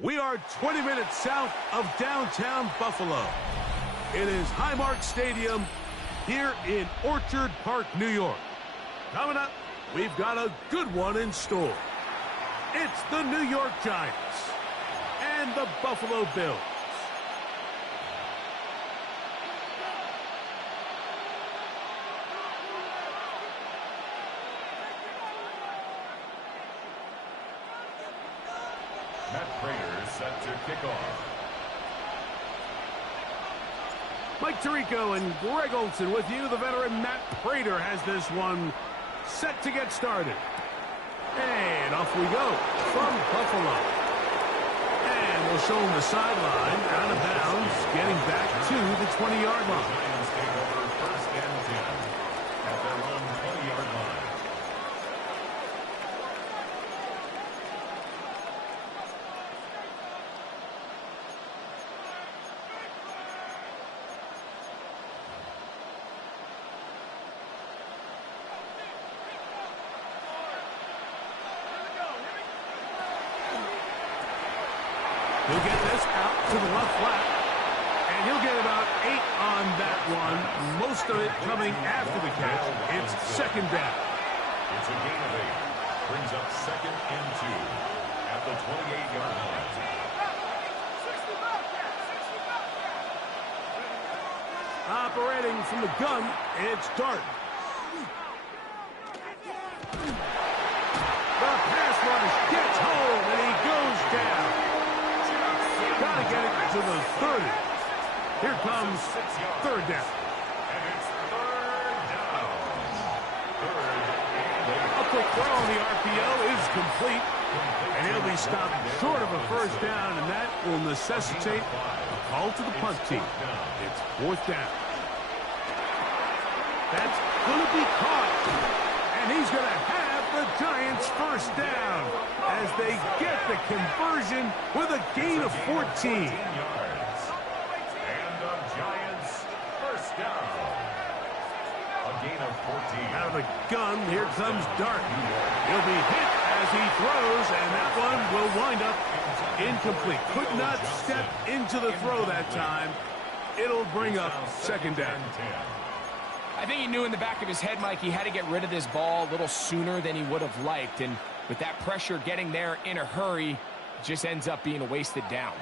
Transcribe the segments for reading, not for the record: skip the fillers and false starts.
We are 20 minutes south of downtown Buffalo. It is Highmark Stadium here in Orchard Park, New York. Coming up, we've got a good one in store. It's the New York Giants and the Buffalo Bills. Matt Prater set to kick off. Mike Tirico and Greg Olson with you. The veteran Matt Prater has this one set to get started. And off we go from Buffalo. And we'll show him the sideline, out of bounds, getting back to the 20-yard line. Giants take over first and 10 at their own 20-yard line. He'll get this out to the left flat, and he'll get about 8 on that one, most of it coming after the catch. It's second down. It's a gain of 8. Brings up second and 2 at the 28-yard line. Operating from the gun, it's Dart. The pass rush gets home, and he goes down. Got to get it to the 30. Here comes third down. And it's third down. A quick throw on the RPO is complete, and he'll be stopped short of a first down, and that will necessitate a call to the punt team. It's fourth down. That's going to be caught, and he's going to have the Giants first down as they get the conversion with a gain of 14. 14 yards. And the Giants first down. A gain of 14. Out of the gun, here comes Dart. He'll be hit as he throws, and that one will wind up incomplete. Could not step into the throw that time. It'll bring up second down. I think he knew in the back of his head, Mike, he had to get rid of this ball a little sooner than he would have liked. And with that pressure getting there in a hurry, it just ends up being a wasted down.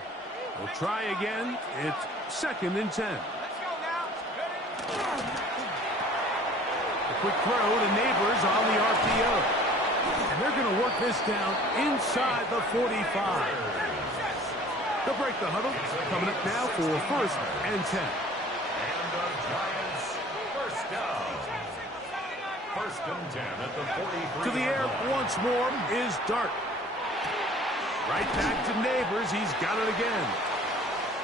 We'll try again. It's second and 10. A quick throw to Neighbors on the RPO. And they're going to work this down inside the 45. They'll break the huddle. Coming up now for first and 10. And the Giants first down. First and 10 at the 43. To the air once more is Dart. Right back to Neighbors. He's got it again.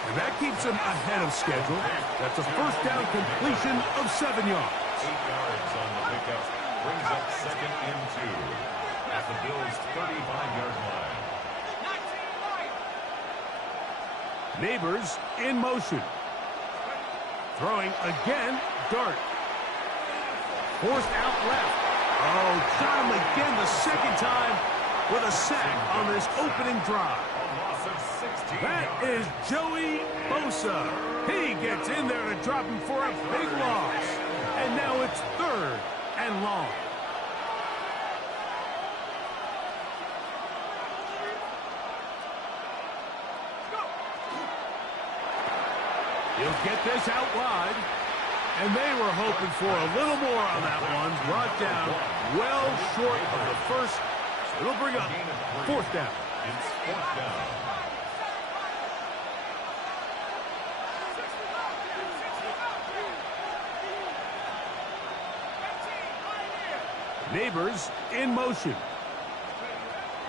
And that keeps him ahead of schedule. That's a first down completion of 7 yards. 8 yards on the pickup. Brings up second and 2 at the Bills' 35-yard line. Neighbors in motion. Throwing again, Dart. Forced out left. Oh, got him again the second time with a sack on this opening drive. A loss of 16 That yards. is Joey Bosa. He gets in there to drop him for a big loss. And now it's third and long. He'll get this out wide. And they were hoping for a little more on that one. Brought down well short of the first. So it'll bring up fourth down. It's fourth down. Neighbors in motion.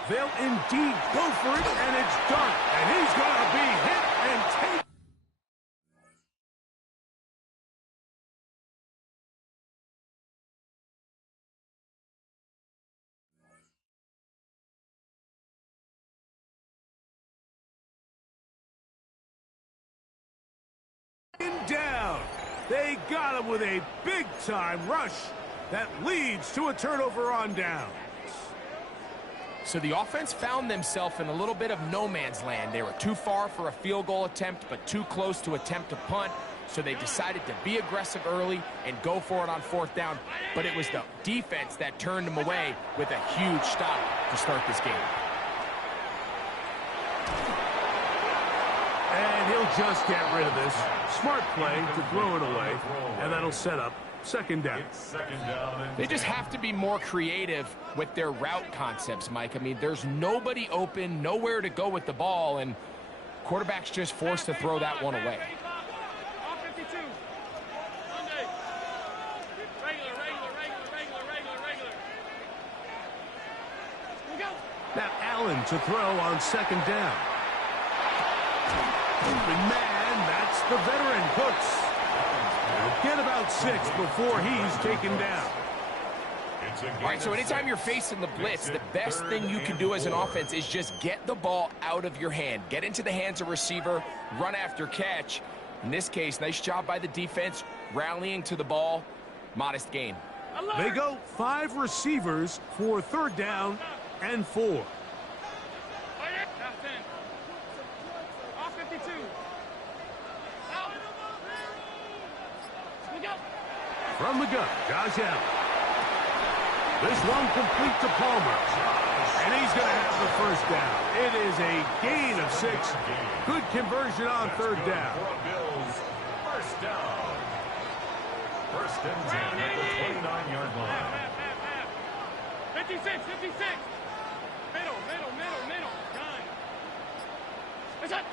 They'll indeed go for it, and it's Dart. And he's going to be hit and taken. Down. They got him with a big-time rush that leads to a turnover on downs. So the offense found themselves in a little bit of no man's land. They were too far for a field goal attempt, but too close to attempt a punt. So they decided to be aggressive early and go for it on 4th down. But it was the defense that turned them away with a huge stop to start this game. And he'll just get rid of this. Smart play to throw it away, and that'll set up 2nd down. They just have to be more creative with their route concepts, Mike. I mean, there's nobody open, nowhere to go with the ball, and quarterback's just forced to throw that one away. Now Allen to throw on 2nd down. Open man, that's the veteran Cooks. He'll get about 6 before he's taken down. All right, so anytime you're facing the blitz, the best thing you can do as an offense is just get the ball out of your hand. Get into the hands of receiver, run after catch. In this case, nice job by the defense, rallying to the ball. Modest gain. They go 5 receivers for 3rd down and 4. From the gun, Josh Allen. This one complete to Palmer. And he's going to have the 1st down. It is a gain of 6. Good conversion on 3rd down. 1st down. 1st and 10 at the 29-yard line. 56, 56. Middle. Done.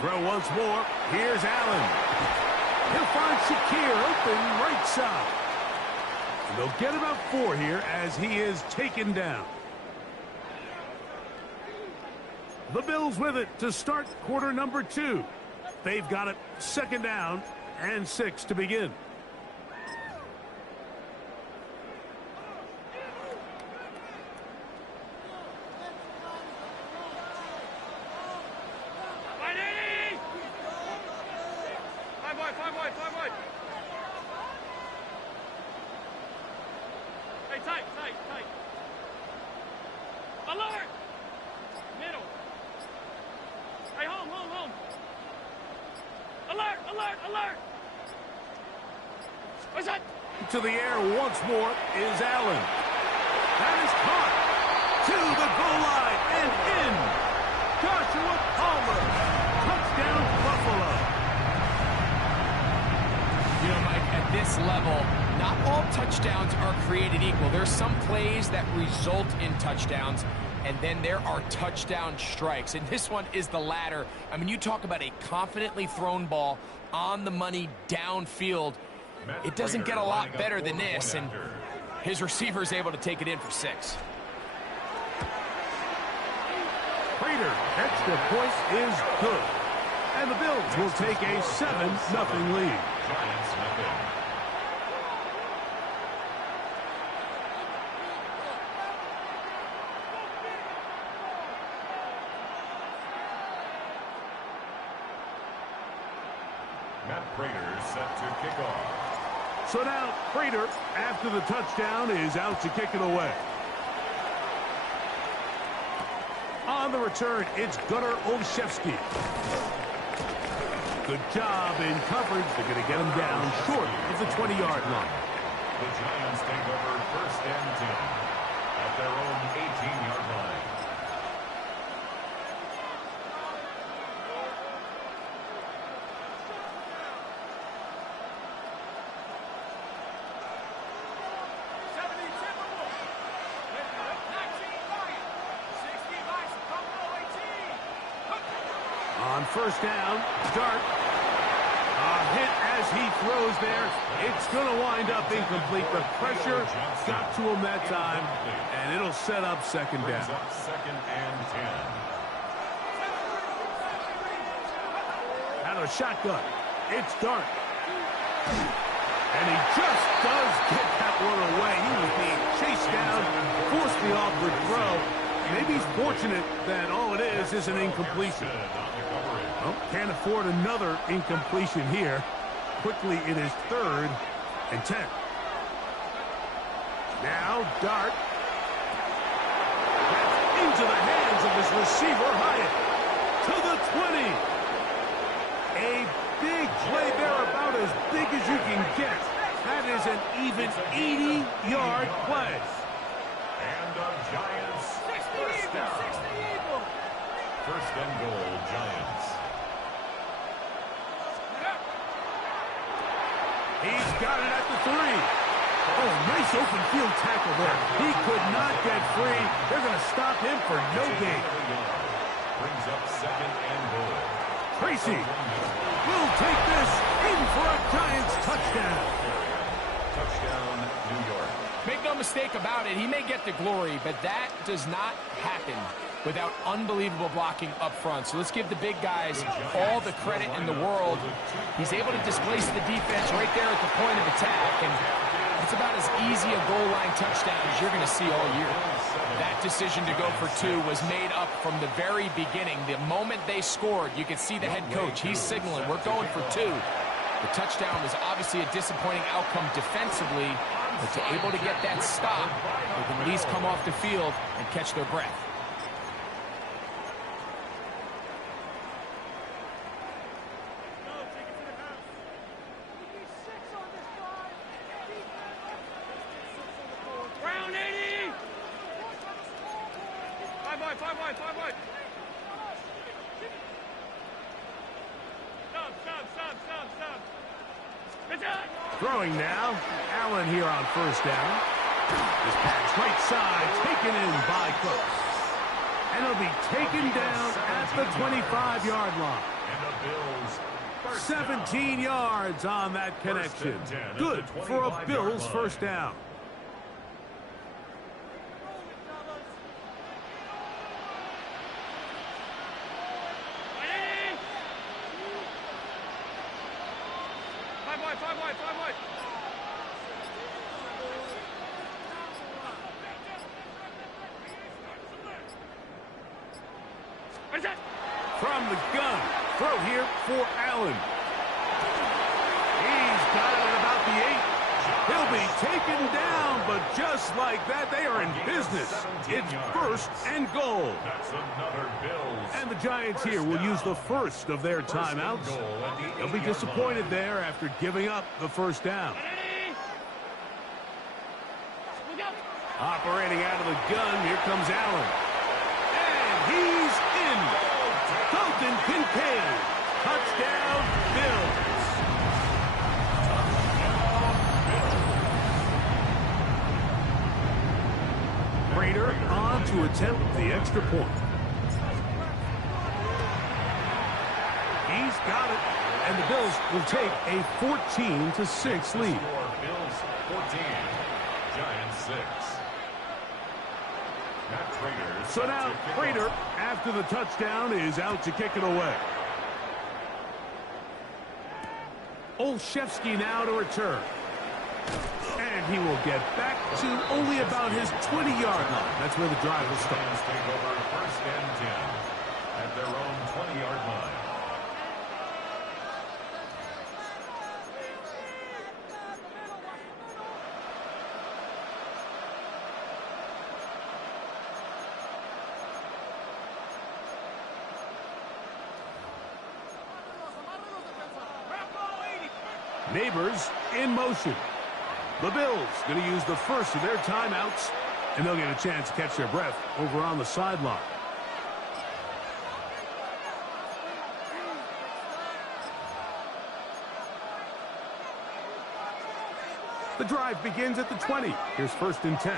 Throw once more. Here's Allen. He'll find Shakir open right side. And they'll get about 4 here as he is taken down. The Bills with it to start quarter number 2. They've got it 2nd down and 6 to begin. Five wide. Hey, tight. Alert! Middle. Hey, home. Alert! What's that? To the air once more is Allen. That is caught to the goal line and in. Joshua Palmer. Touchdown, Buffalo. You know, Mike, at this level, not all touchdowns are created equal. There's some plays that result in touchdowns, and then there are touchdown strikes. And this one is the latter. I mean, you talk about a confidently thrown ball on the money downfield. It doesn't get a lot better than this, and his receiver is able to take it in for 6. Prater, extra point is good. And the Bills will take a 7-0 lead. Giants nothing. Matt Prater set to kick off. So now Prater, after the touchdown, is out to kick it away. On the return, it's Gunnar Olszewski. Good job in coverage. They're going to get him down short of the 20-yard line. The Giants take over 1st and 10 at their own 18-yard line. On 1st down, Dart. A hit as he throws there. It's going to wind up incomplete. The pressure got to him that time, and it'll set up 2nd down. 2nd and 10. Out of the shotgun, it's Dart. And he just does get that one away. He was being chased down, forced the awkward throw. Maybe he's fortunate that all it is an incompletion. Well, can't afford another incompletion here. Quickly, it is 3rd and 10. Now, Dart. That's into the hands of his receiver, Hyatt. To the 20. A big play there, about as big as you can get. That is an even 80-yard play. And the Giants first down. First and goal, Giants. He's got it at the 3. Oh, nice open field tackle there. He could not get free. They're going to stop him for no gain. Brings up second and goal. Tracy will take this in for a Giants touchdown. Touchdown, New York. Make no mistake about it, he may get the glory, but that does not happen without unbelievable blocking up front. So let's give the big guys all the credit in the world. He's able to displace the defense right there at the point of attack, and it's about as easy a goal line touchdown as you're going to see all year. That decision to go for 2 was made up from the very beginning. The moment they scored, you could see the head coach. He's signaling, we're going for 2. The touchdown was obviously a disappointing outcome defensively, but to able to get that stop, they can at least come off the field and catch their breath. Round 80! 5 wide. Stop. It's out! Throwing now. Allen here on first down. This pass right side taken in by Cooks. And he'll be taken down at the 25-yard line. And the Bills 17 yards on that connection. Good for a Bills first down. Five wide. From the gun, throw here for Allen. He's got it at about the 8. He'll be taken down, but just like that, they are in business. It's first and goal. That's another Bills. And the Giants here will use the first of their timeouts. They'll be disappointed there after giving up the first down. Operating out of the gun, here comes Allen. And he's in. Dalton Kincaid. Touchdown, Bills. Prater on to attempt the extra point. He's got it. And the Bills will take a 14-6 lead. Bills 14, Giants 6. So now Prater, after the touchdown, is out to kick it away. Olszewski now to return. And he will get back to only about his 20-yard line. That's where the drive will start. Take over first and 10 at their own 20-yard line. Neighbors in motion. The Bills going to use the first of their timeouts, and they'll get a chance to catch their breath over on the sideline. The drive begins at the 20. Here's first and 10.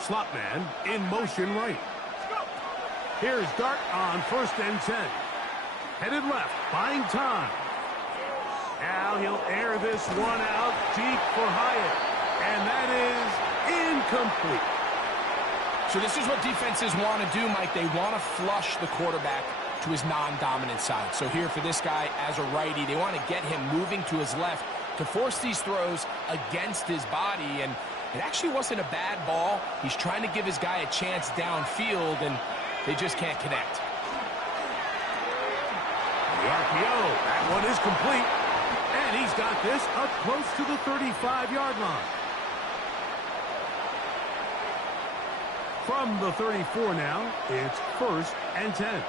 Slot man in motion right. Here's Dart on first and 10. Headed left, buying time. Now he'll air this one out deep for Hyatt. And that is incomplete. So this is what defenses want to do, Mike. They want to flush the quarterback to his non-dominant side. So here for this guy as a righty, they want to get him moving to his left to force these throws against his body. And it actually wasn't a bad ball. He's trying to give his guy a chance downfield, and they just can't connect. The RPO, that one is complete. And he's got this up close to the 35-yard line. From the 34 now, it's 1st and 10.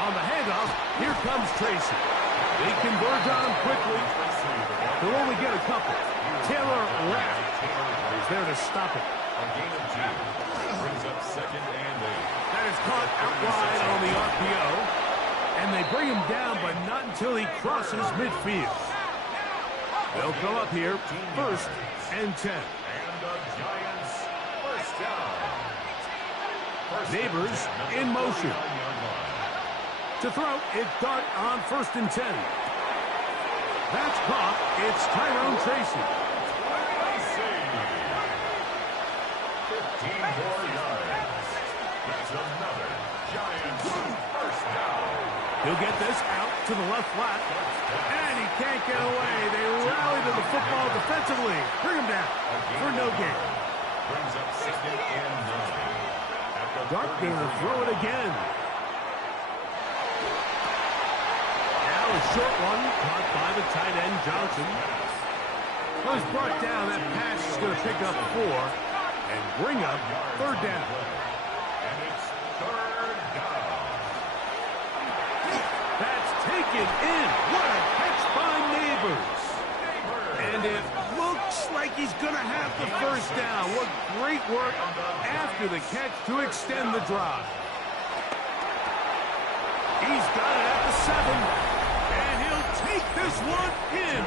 On the handoff, here comes Tracy. They converge on him quickly. They'll only get a couple. Taylor Rapp is there to stop it. A gain of 2. Brings up 2nd and 8. That is caught out wide on the RPO. And they bring him down, but not until he crosses midfield. They'll come up here, 1st and 10. And the Giants first down. Neighbors in motion. To throw, it's Dart on 1st and 10. That's caught. It's Tyrone Tracy. 15 more yards. That's another Giants first down. He'll get this out to the left flat. And he can't get away. They rally to the football defensively. Bring him down for no gain. Brings up 2nd and 9. Dart gonna throw it again. Now a short one caught by the tight end Johnson. Was brought down. That pass is going to pick up 4 and bring up 3rd down. And it's 3rd down. That's taken in. What a catch by Neighbors. And it looks like he's going to have the 1st down. What great work after the catch to extend the drive. He's got it at the 7. And he'll take this one in.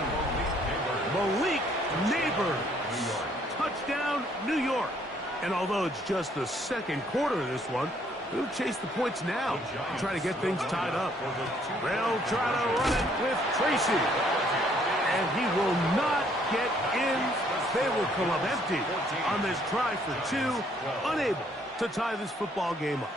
Malik Neighbors. Touchdown, New York. And although it's just the 2nd quarter of this one, we'll chase the points now and try to get things tied up. They'll try to run it with Tracy. And he will not get in. They will come up empty on this try for 2, unable to tie this football game up.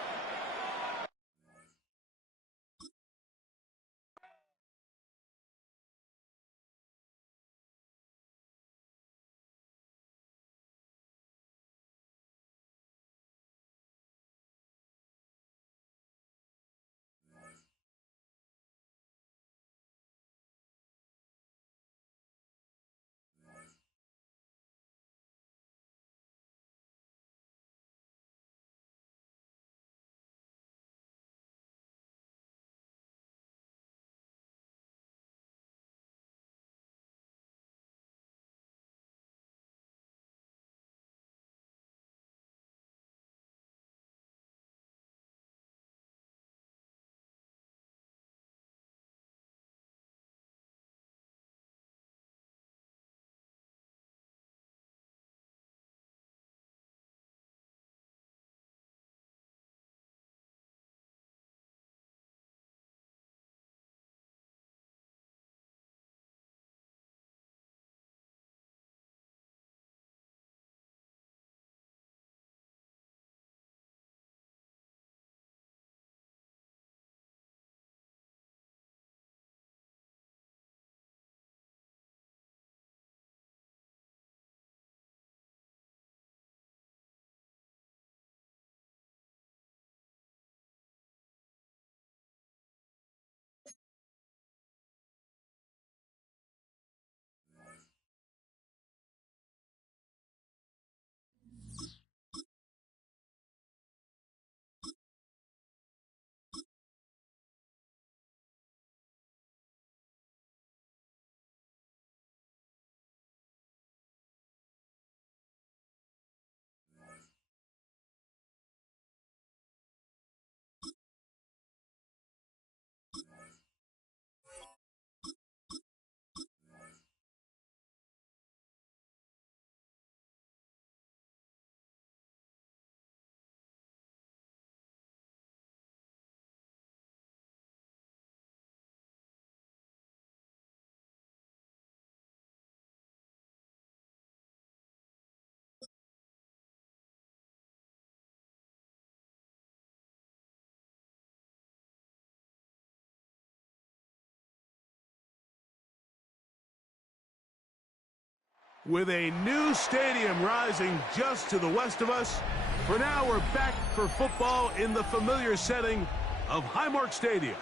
With a new stadium rising just to the west of us, For now, we're back for football in the familiar setting of Highmark Stadium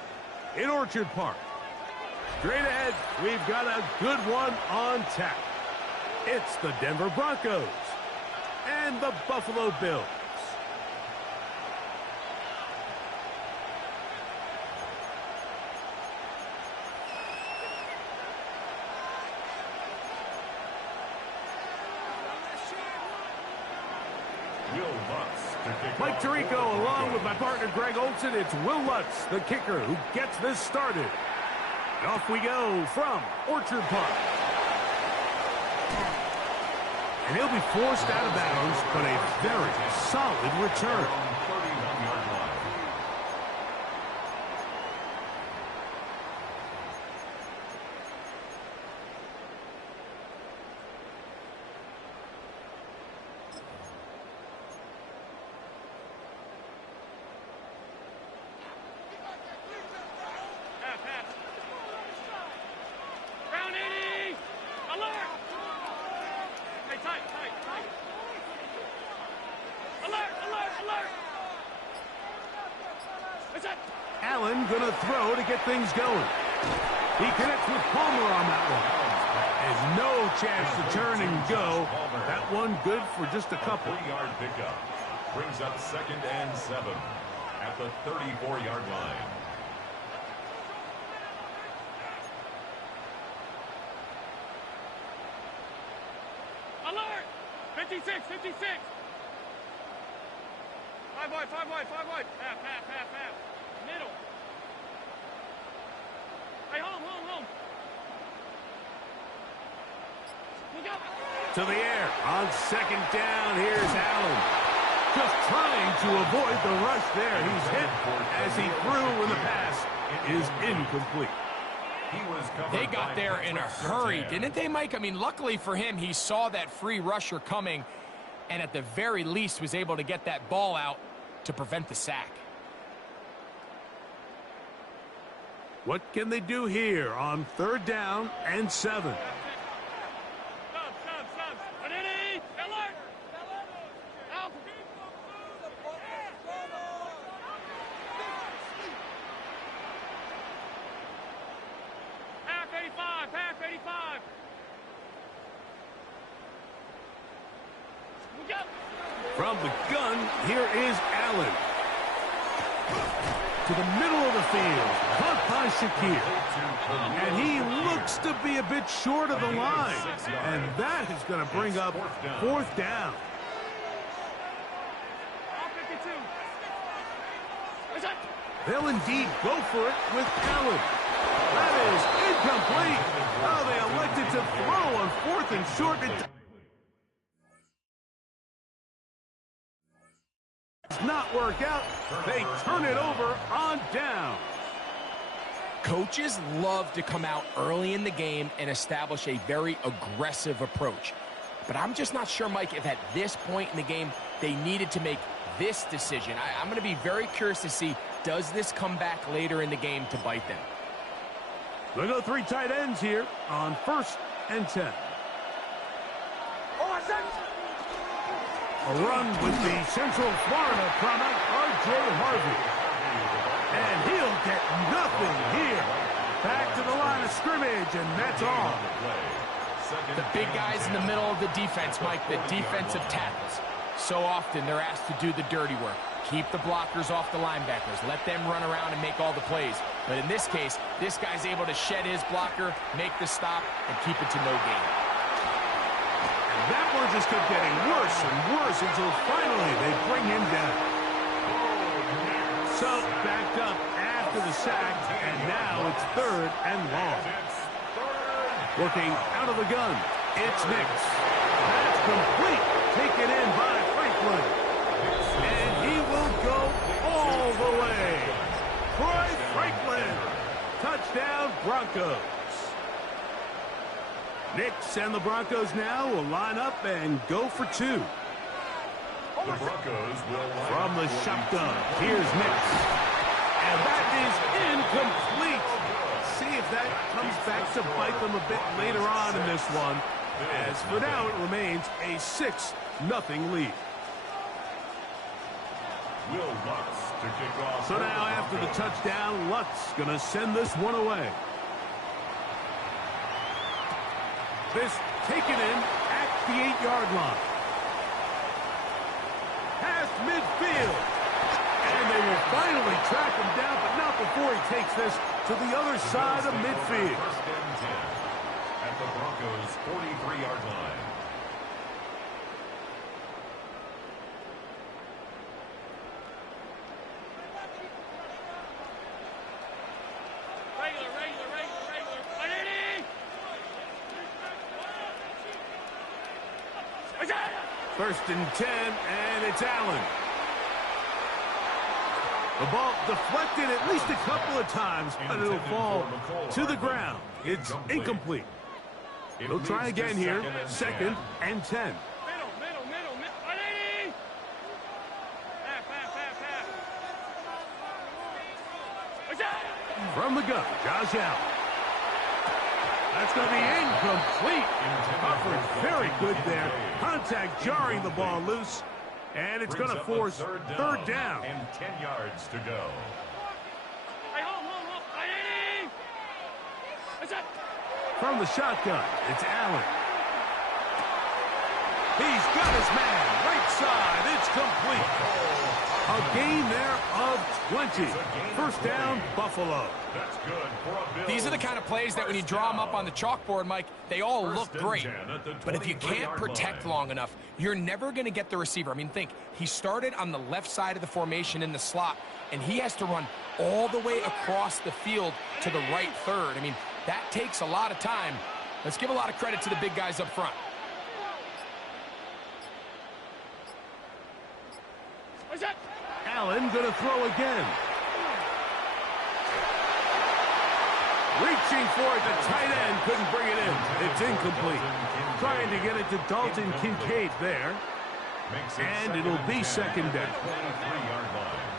in Orchard Park. Straight ahead, we've got a good one on tap. It's the Denver Broncos and the Buffalo Bills. Mike Tirico along with my partner Greg Olson. It's Will Lutz, the kicker, who gets this started. And off we go from Orchard Park. And he'll be forced out of bounds, but a very solid return. Allen gonna throw to get things going. He connects with Palmer on that one. There's no chance to turn and go. That one good for just a couple. 3-yard pickup brings up 2nd and 7 at the 34-yard line. Alert! 56, 56! 5 wide, 5 wide, 5 wide. Half. Middle. Hey, home. Look out. To the air on 2nd down. Here's Allen. Just trying to avoid the rush there. He's hit as he threw when the pass is incomplete. They got there in a hurry, didn't they, Mike? I mean, luckily for him, he saw that free rusher coming and at the very least was able to get that ball out to prevent the sack. What can they do here on 3rd down and 7? Stop. Ready? Alert! Out! Half 85. Look out! From the gun, here is Allen. To the middle of the field, caught by Shakir. And he looks to be a bit short of the line. And that is going to bring up 4th down. They'll indeed go for it with Allen. That is incomplete. Oh, they elected to throw on 4th and short. Not work out. They turn it over on down. Coaches love to come out early in the game and establish a very aggressive approach. But I'm just not sure, Mike, if at this point in the game they needed to make this decision. I'm going to be very curious to see, does this come back later in the game to bite them? They'll go 3 tight ends here on 1st and 10. A run with the Central Florida product, R.J. Harvey. And he'll get nothing here. Back to the line of scrimmage, and that's all. The big guys in the middle of the defense, Mike, the defensive tackles. So often they're asked to do the dirty work. Keep the blockers off the linebackers. Let them run around and make all the plays. But in this case, this guy's able to shed his blocker, make the stop, and keep it to no gain. That one just kept getting worse and worse until finally they bring him down. So backed up after the sack, and now it's 3rd and long. Working out of the gun, it's Nix. That's complete. Taken in by Franklin. And he will go all the way. Troy Franklin. Touchdown, Broncos. Nix and the Broncos now will line up and go for 2. The Broncos will from the shotgun. Here's Nix. And that is incomplete. See if that comes back to bite them a bit later on in this one. As for now, it remains a 6-0 lead. Will Lutz to kick off. So now after the touchdown, Lutz going to send this one away. This taken in at the 8-yard line. Past midfield. And they will finally track him down, but not before he takes this to the other side of midfield. First and 10 at the Broncos' 43-yard line. First and 10, and it's Allen. The ball deflected at least a couple of times, but it'll fall to the ground. It's incomplete. They'll try again here. Second and 10. From the gun, Josh Allen. That's going to be incomplete. Coverage very good there. Contact jarring the ball loose. And it's going to force third down. And 10 yards to go. From the shotgun, it's Allen. He's got his man. Right side. It's complete. A gain there of 20. First down, Buffalo. That's good for a Bills. These are the kind of plays that when you draw them up on the chalkboard, Mike, they all look great. But if you can't protect long enough, you're never going to get the receiver. I mean, think, he started on the left side of the formation in the slot, and he has to run all the way across the field to the right third. I mean, that takes a lot of time. Let's give a lot of credit to the big guys up front. Allen going to throw again. Reaching for it, the tight end couldn't bring it in. It's incomplete. Trying to get it to Dalton Kincaid there. And it'll be second down. 23-yard line.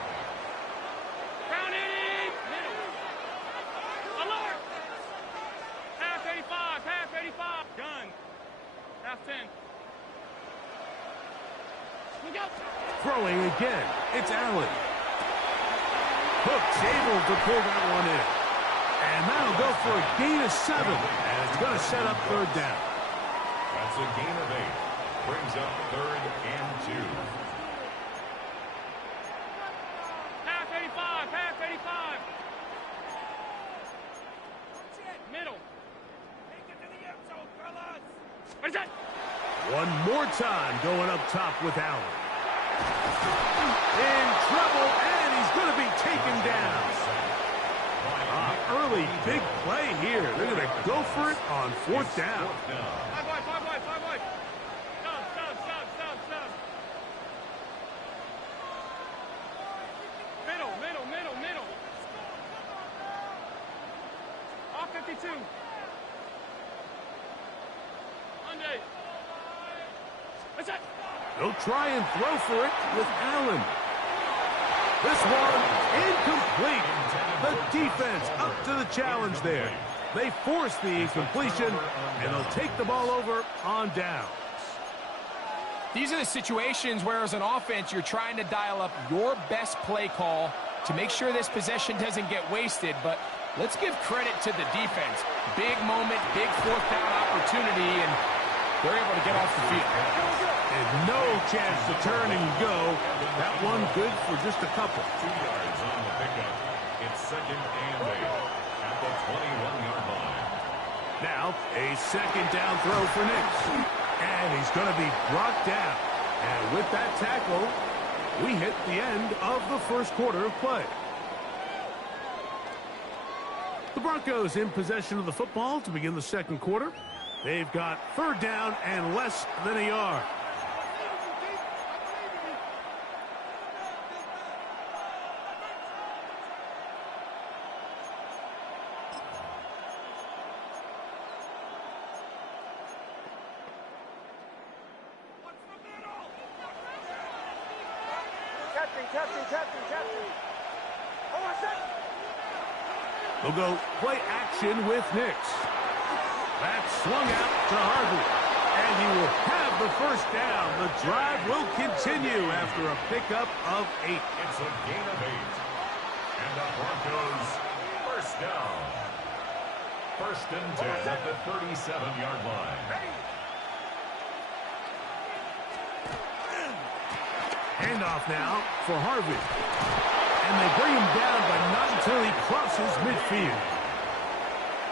Alert! Half 85. Gun. Half 10. Look out. Throwing again. It's Allen. Hook's able to pull that one in. And that'll go for a gain of 7. And it's going to set up third down. That's a gain of 8. Brings up third and 2. Half 85. Middle. Take it to the end zone, fellas. What is that? One more time going up top with Allen. In trouble, and he's going to be taken down. Early big play here. They're going to go for it on fourth down. 5 wide. Stop. Middle. Off 52. Monday. What's that? They'll try and throw for it with Allen. This one incomplete. The defense up to the challenge there. They force the incompletion, and they'll take the ball over on downs. These are the situations where, as an offense, you're trying to dial up your best play call to make sure this possession doesn't get wasted. But let's give credit to the defense. Big moment, big fourth down opportunity, and they're able to get off the field. And no chance to turn and go. That one good for just a couple. 2 yards on the pickup. It's second and 8 at the 21-yard line. Now, a second down throw for Nix. And he's going to be brought down. And with that tackle, we hit the end of the first quarter of play. The Broncos in possession of the football to begin the second quarter. They've got third down and less than a yard. Captain. They'll go play action with Nix. That's swung out to Harvey. And he will have have the first down. The drive will continue after a pickup of 8. It's a gain of 8. And the Broncos first down. First and 10 at the 37-yard line. Handoff now for Harvey. And they bring him down, but not until he crosses midfield.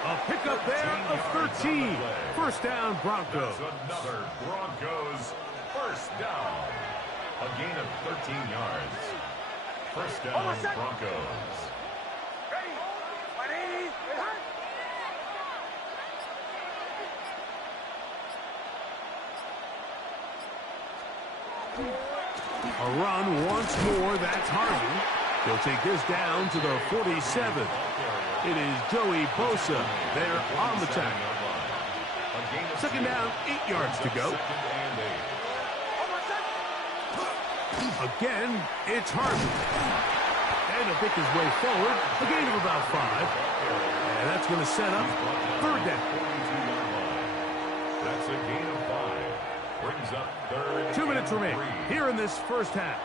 A pickup there of 13. First down, Broncos. That's another Broncos first down. A gain of 13 yards. First down, Broncos. A run once more. That's Harvey. He'll take this down to the 47. It is Joey Bosa there on the tackle. Second down, 8 yards to go. Again, it's Harvey. And he'll pick his way forward. A gain of about 5. And that's going to set up third down. That's a gain of 5. Brings up third. 2 minutes remain here in this first half.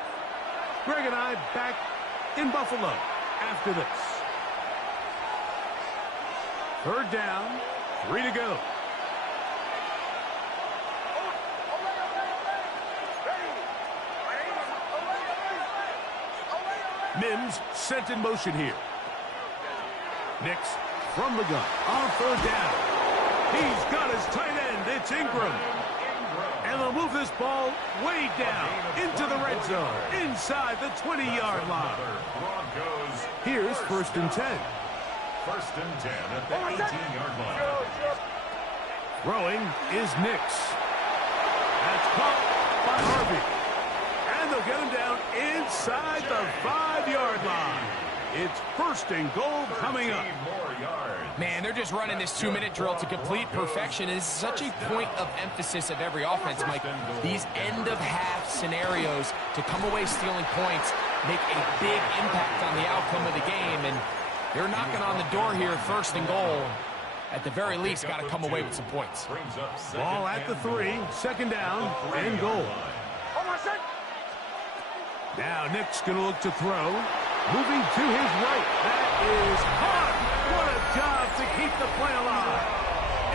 Greg and I back in Buffalo after this. Third down, 3 to go. Mims sent in motion here. Nix from the gun on third down. He's got his tight end. It's Ingram. And they'll move this ball way down into the red zone, inside the 20-yard line. Here's first and 10. First and 10 at the 18-yard line. Throwing is Nix. That's caught by Harvey. And they'll get him down inside the 5-yard line. It's first and goal coming up. Man, they're just running this 2-minute drill to complete perfection. It's such a point of emphasis of every offense, Mike. These end-of-half scenarios to come away stealing points make a big impact on the outcome of the game, and they're knocking on the door here, first and goal. At the very least, got to come away with some points. Ball at the 3, second down, and goal. Now Nick's going to look to throw. Moving to his right. That is hard. What a job to keep the play alive.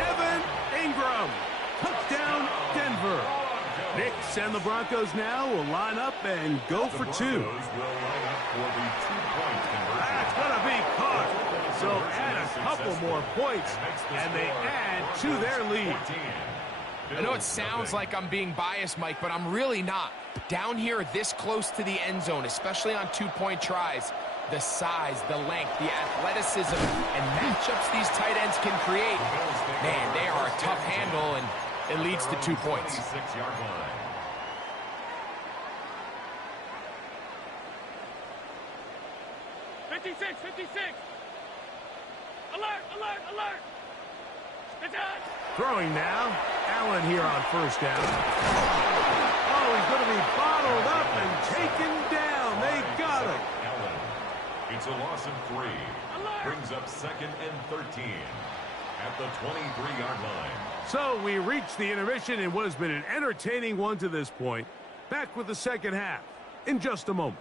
Evan Ingram. Touchdown, Denver. Nix and the Broncos now will line up and go for 2. That's going to be caught. So add a couple more points, and they add to their lead. I know it sounds like I'm being biased, Mike, but I'm really not. Down here this close to the end zone, especially on 2-point tries, the size, the length, the athleticism, and matchups these tight ends can create, man, they are a tough handle, and it leads to 2 points. 56, 56. Alert, alert, alert. It's on. Throwing now. Allen here on first down. Oh, he's going to be bottled up and taken down. They got him. Allen. It's a loss of 3. Brings up second and 13 at the 23-yard line. So we reach the intermission in what has been an entertaining one to this point. Back with the second half in just a moment.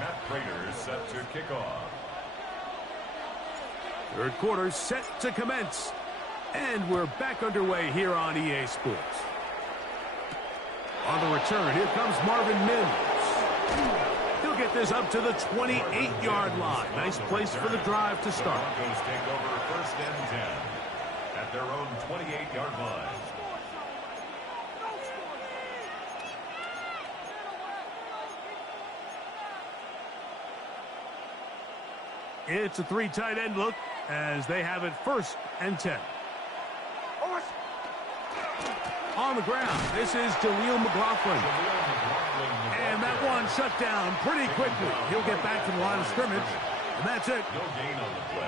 Matt Prater is set to kick off. Third quarter set to commence. And we're back underway here on EA Sports. On the return, here comes Marvin Mims. He'll get this up to the 28-yard line. Nice place for the drive to start. Broncos take over first and 10 at their own 28-yard line. It's a 3 tight end look as they have it first and 10. On the ground, this is Jaleel McLaughlin. And that one shut down pretty quickly. He'll get back to the line of scrimmage, and that's it.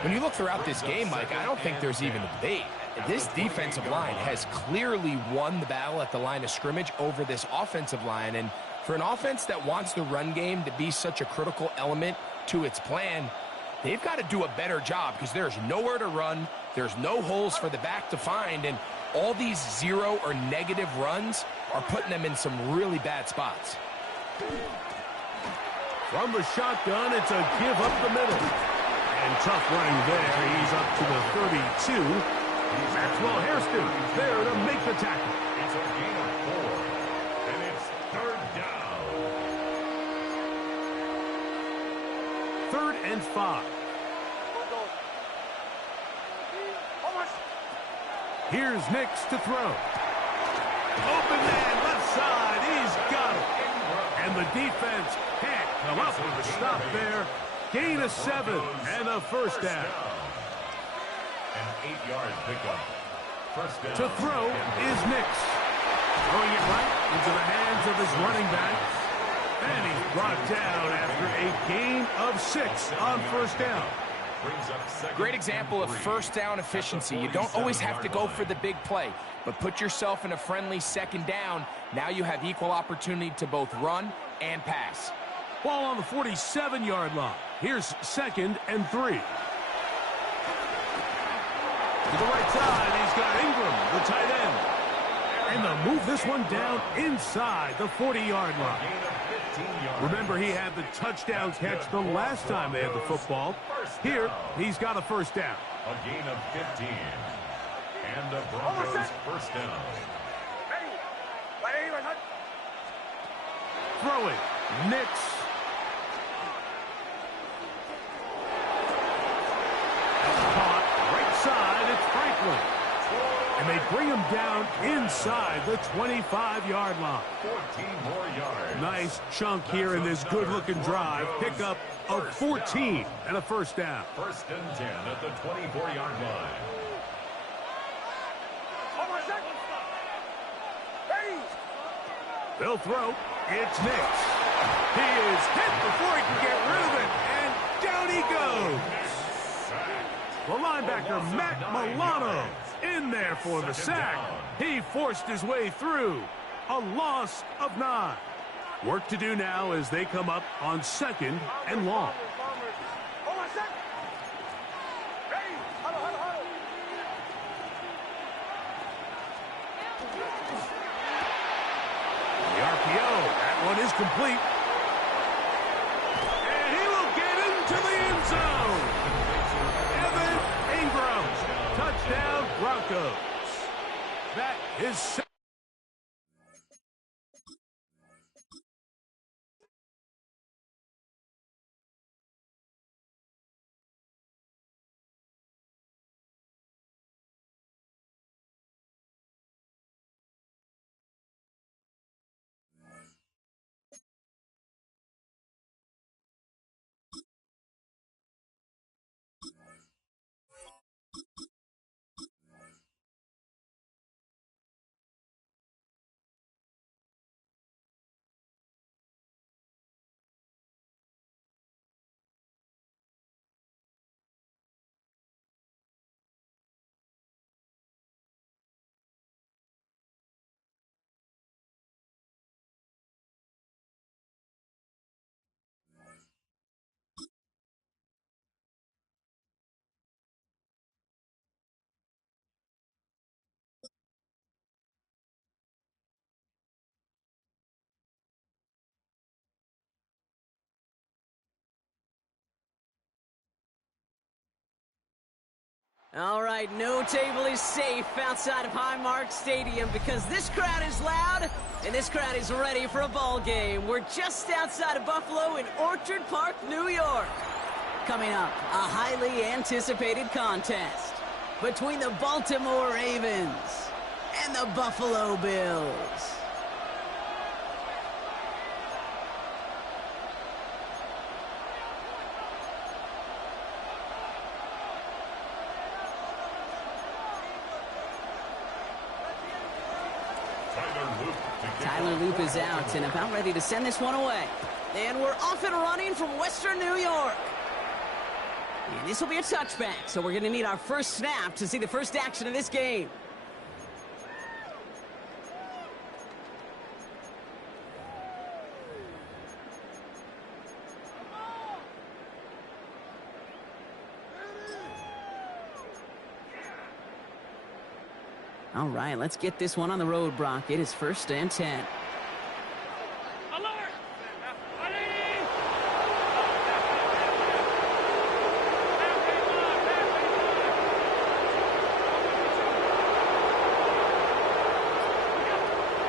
When you look throughout this game, Mike, I don't think there's even a debate. This defensive line has clearly won the battle at the line of scrimmage over this offensive line. And for an offense that wants the run game to be such a critical element to its plan, they've got to do a better job because there's nowhere to run, there's no holes for the back to find, and all these zero or negative runs are putting them in some really bad spots. From the shotgun, it's a give up the middle. And tough running there. He's up to the 32. Maxwell Hairston there to make the tackle. It's a gain of 4, and it's third down. 3rd and 5. Here's Nix to throw. Open man, left side. He's got it. And the defense can't come up with a stop there. Gain of 7 and a first down. An 8-yard pickup. First down. To throw is Nix. Throwing it right into the hands of his running back. And he's brought down after a gain of 6 on first down. Great example of first down efficiency. You don't always have to go for the big play, but put yourself in a friendly second down. Now you have equal opportunity to both run and pass. Ball on the 47-yard line. Here's 2nd and 3. To the right side, he's got Ingram, the tight end. And they'll move this one down inside the 40-yard line. Remember, he had the touchdown catch the last time they had the football. Here, he's got a first down. A gain of 15. And the Broncos first down. Throwing, Nix. Caught, right side, it's Franklin. And they bring him down inside the 25-yard line. 14 more yards. Nice chunk here in this good-looking drive. Pickup of 14 and a first down. 1st and 10 at the 24-yard line. They'll throw. It's Nix. He is hit before he can get rid of it. And down he goes. The linebacker, Matt Milano, in there for the sack. He forced his way through. A loss of 9. Work to do now as they come up on 2nd and long. The RPO, that one is complete. And he will get into the end zone. Evan Ingram, touchdown Broncos. That is... All right, no table is safe outside of Highmark Stadium because this crowd is loud and this crowd is ready for a ball game. We're just outside of Buffalo in Orchard Park, New York. Coming up, a highly anticipated contest between the Baltimore Ravens and the Buffalo Bills. Tyler Loop is out and about ready to send this one away. And we're off and running from Western New York. And this will be a touchback, so we're going to need our first snap to see the first action of this game. All right, let's get this one on the road, Brock. It is 1st and 10. Alert! Ready!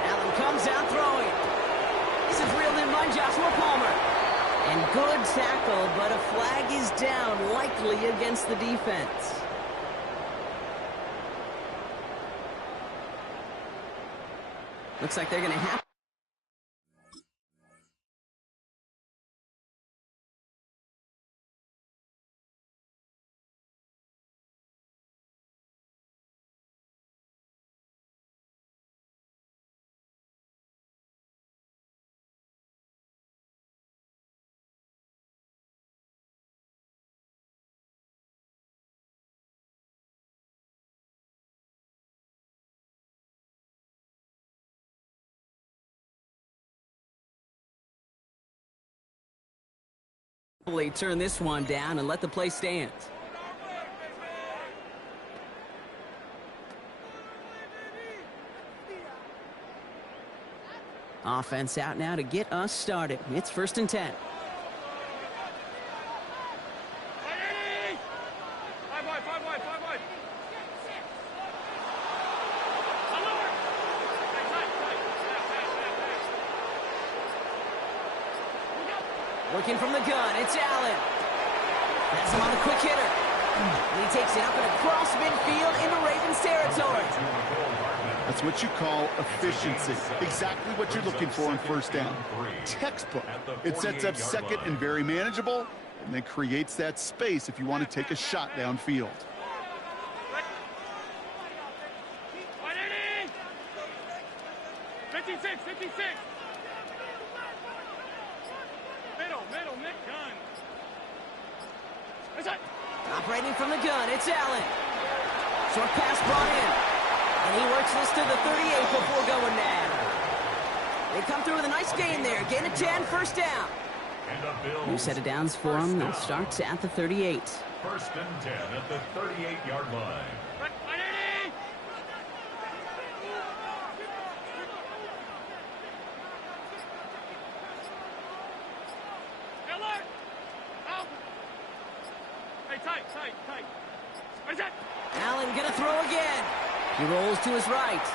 Allen comes out throwing. This is reeled in by Joshua Palmer. And good tackle, but a flag is down, likely against the defense. Looks like they're going to have... turn this one down and let the play stand. Offense out now to get us started. It's 1st and 10. Ready! Five wide. Alert! Tight. Working from the gun, it's Allen. That's him on a quick hitter. And he takes it up and across midfield into Ravens territory. That's what you call efficiency. Exactly what you're looking for in 1st down. Textbook. It sets up 2nd and very manageable, and then creates that space if you want to take a shot downfield. Ready! 56. Middle, Nick gun. Is that? Operating from the gun, it's Allen. Short pass brought in. And he works this to the 38 before going down. They come through with a nice gain there. Gain of 10, 1st down. New set of downs for them. They'll start at the 38. 1st and 10 at the 38-yard line. Ready! Alert! Out! Hey, tight. Where's that? Allen gonna throw again. He rolls to his right.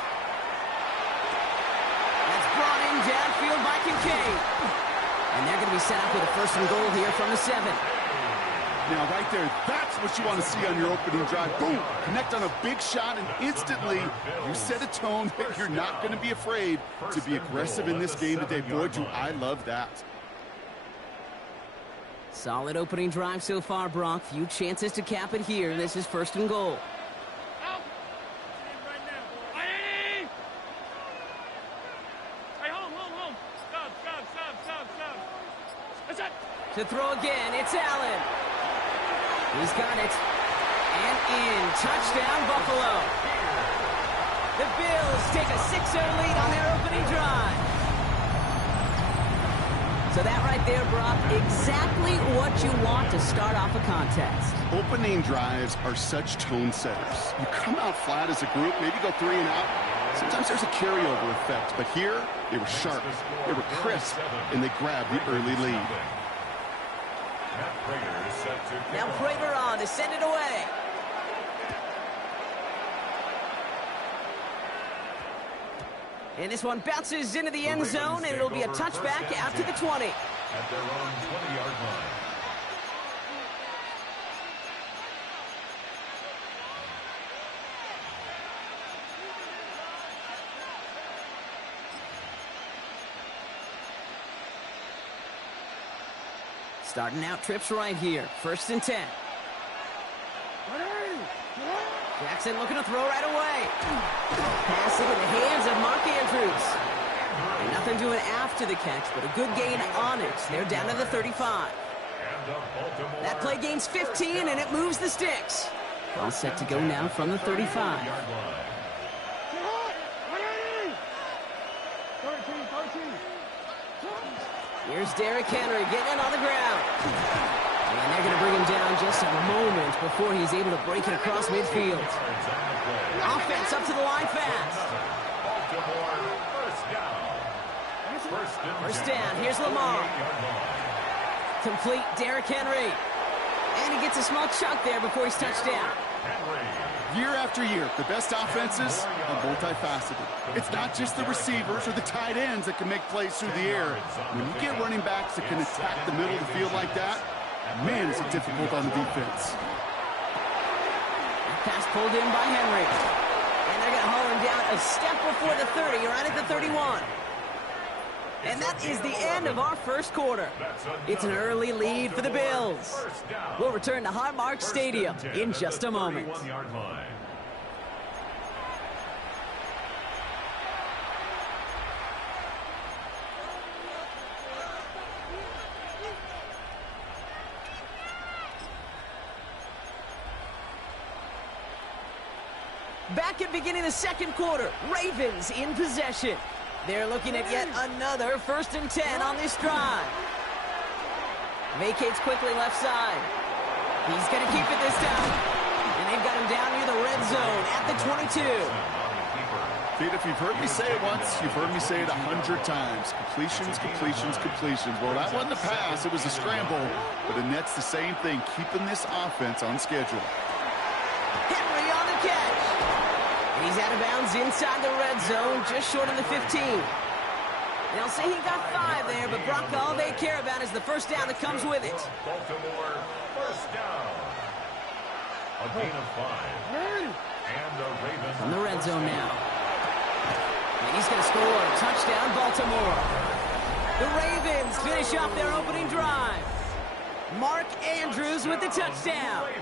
That's brought in downfield by Kincaid. And they're gonna be set up with a 1st and goal here from the 7. Now, right there, that's what you want to see on your opening drive. Boom! Connect on a big shot, and instantly you set a tone that you're not going to be afraid to be aggressive in this game today. Boy, do I love that. Solid opening drive so far, Brock. Few chances to cap it here. This is 1st and goal. Out! Ready! Hey, home. Stop. What's that? To throw again, it's Allen. He's got it. And in. Touchdown, Buffalo. The Bills take a 6-0 lead on their opening drive. So that right there, Brock, exactly what you want to start off a contest. Opening drives are such tone setters. You come out flat as a group, maybe go 3 and out. Sometimes there's a carryover effect, but here they were sharp, they were crisp, and they grabbed the early lead. Now Prater on to send it away. And this one bounces into the end zone, and it'll be a touchback out to the 20. At their own 20-yard line. Starting out trips right here. 1st and 10. Jackson looking to throw right away. Pass it in the hands of Mark Andrews. And nothing doing after the catch, but a good gain on it. They're down to the 35. That play gains 15, and it moves the sticks. All set to go now from the 35. Here's Derrick Henry getting it on the ground. And they're going to bring him down just a moment before he's able to break it across midfield. Offense up to the line fast. First down, here's Lamar. Complete, Derrick Henry. And he gets a small chunk there before he's touched down. Year after year, the best offenses are multifaceted. It's not just the receivers or the tight ends that can make plays through the air. When you get running backs that can attack the middle of the field like that, man, is it difficult on the defense. Pass pulled in by Henry. And they're going to haul him down a step before the 30, right at the 31. And that is the end of our first quarter. It's an early lead for the Bills. We'll return to Highmark Stadium in just a moment. Back at beginning the second quarter, Ravens in possession. They're looking at yet another 1st and 10 on this drive. Vacates quickly left side. He's going to keep it this time. And they've got him down near the red zone at the 22. Pete, if you've heard me say it once, you've heard me say it 100 times. Completions, completions, completions. Well, that wasn't a pass. It was a scramble. But the Nets the same thing, keeping this offense on schedule. Henry on the catch. And he's out of bounds inside the red zone, just short of the 15. They'll say he got 5 there, but Brock, all they care about is the first down that comes with it. Baltimore, first down. A gain of 5. And the Ravens from the red zone now. And he's going to score. Touchdown, Baltimore. The Ravens finish off their opening drive. Mark Andrews with the touchdown.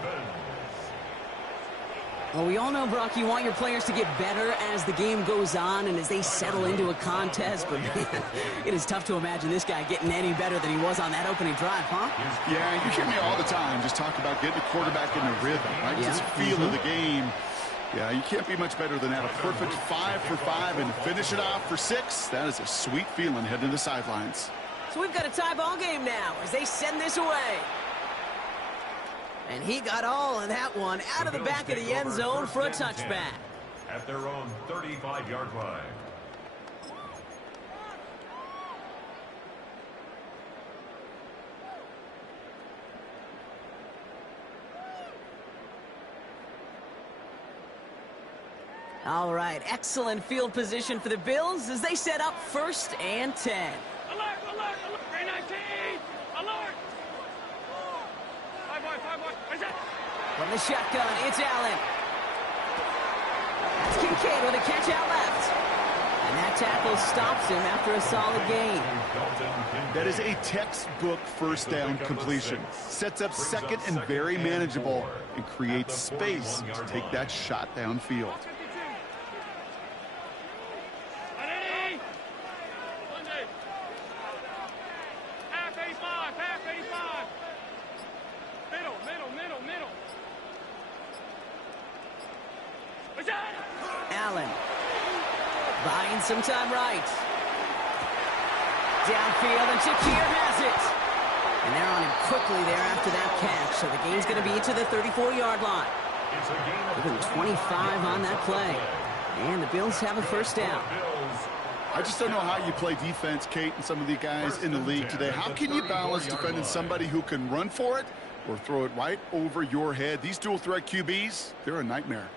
Well, we all know, Brock, you want your players to get better as the game goes on and as they settle into a contest. But, man, it is tough to imagine this guy getting any better than he was on that opening drive, huh? Yeah, you hear me all the time just talk about getting the quarterback in the rhythm, right? Yeah. Just feel of the game. Yeah, you can't be much better than that. A perfect 5 for 5 and finish it off for 6. That is a sweet feeling heading to the sidelines. So we've got a tie ball game now as they send this away. And he got all of that one out of the back of the end zone for a touchback. At their own 35-yard line. All right, excellent field position for the Bills as they set up 1st and 10. Alert, alert, alert. 19. Alert. 5 boy. Is it? From the shotgun, it's Allen. That's Kincaid with a catch out left. And that tackle stops him after a solid gain. That is a textbook first down completion. Sets up second and very manageable and creates space to take that shot downfield. Allen buying some time right. Downfield, and Shakir has it. And they're on him quickly there after that catch. So the game's going to be to the 34-yard line. Give him 25 on that play. And the Bills have a first down. I just don't know how you play defense, Kate, and some of the guys in the league today. How can you balance defending somebody who can run for it or throw it right over your head? These dual threat QBs, they're a nightmare.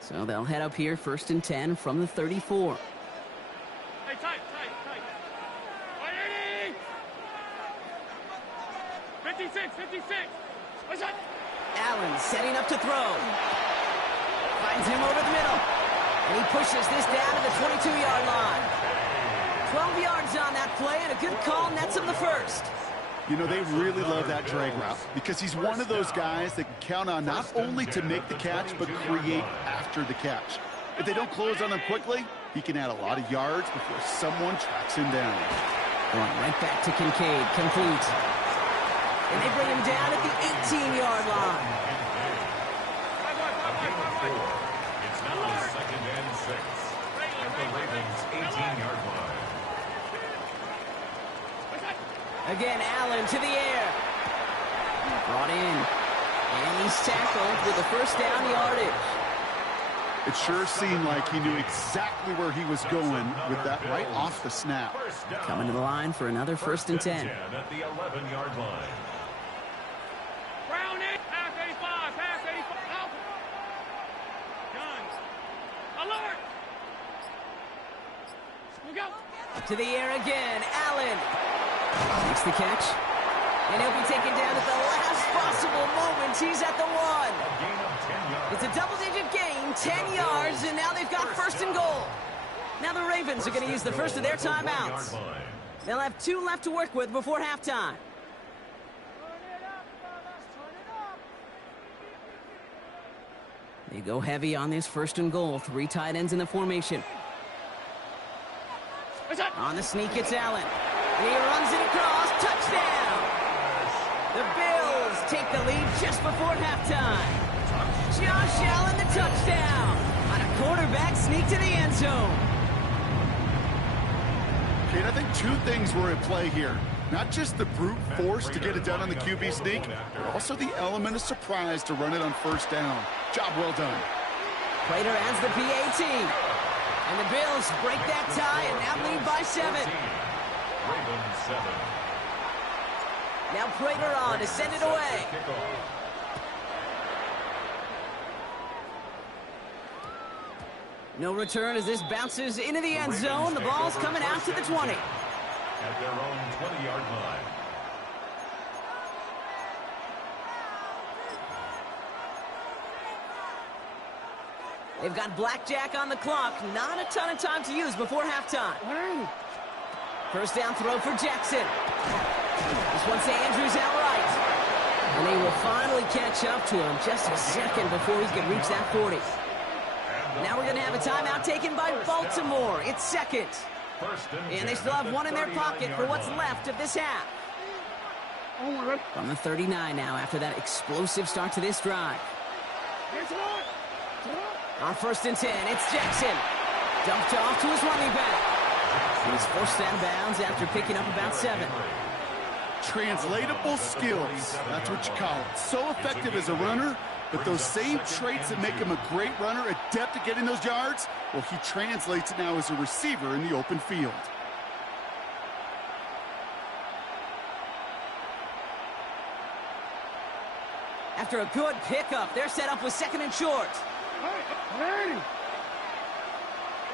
So they'll head up here 1st and 10 from the 34. Hey, tight. 56. What's that? Allen setting up to throw. Finds him over the middle. And he pushes this down to the 22-yard line. 12 yards on that play, and a good call nets him the first. You know, they really love that drag route because he's one of those guys that can count on not only to make the catch, but create after the catch. If they don't close on him quickly, he can add a lot of yards before someone tracks him down. Right back to Kincaid, complete. And they bring him down at the 18-yard line. It's now 2nd and 6 at the Ravens' 18-yard line. Again, Allen to the air. Brought in. And he's tackled with a first down yardage. It sure seemed like he knew exactly where he was going with that right off the snap. Coming to the line for another 1st and 10. At the 11-yard line. Round it. Half 85. Half 85. Out. Guns. Alert. Look out. To the air again. Allen makes the catch. And he'll be taken down at the last possible moment. He's at the 1. Gain of 10 yards. It's a double-digit gain, 10 yards, and now they've got 1st and goal. Now the Ravens are going to use the first of their timeouts. They'll have 2 left to work with before halftime. They go heavy on this 1st and goal. 3 tight ends in the formation. On the sneak, it's Allen. And he runs it across. Touchdown! The Bills take the lead just before halftime. Josh Allen, the touchdown on a quarterback sneak to the end zone. Kate, I think 2 things were at play here. Not just the brute force to get it done on the QB sneak, but also the element of surprise to run it on 1st down. Job well done. Prater adds the PAT. And the Bills break that tie and now lead by 7. Ravens 7. Now Prater on to send it away. No return as this bounces into the end zone. The ball's coming out to the 20. At their own 20-yard line. They've got blackjack on the clock. Not a ton of time to use before halftime. 1st down throw for Jackson. This one's to Andrews outright. And they will finally catch up to him just a second before he can reach that 40. Now we're going to have a timeout taken by Baltimore. It's 2nd. And they still have 1 in their pocket for what's left of this half. From the 39 now after that explosive start to this drive. On 1st and 10, it's Jackson. Dumped off to his running back. He's forced out of bounds after picking up about 7. Translatable skills. That's what you call it. So effective as a runner, but those same traits that make him a great runner, adept at getting those yards, well, he translates it now as a receiver in the open field. After a good pickup, they're set up with 2nd and short.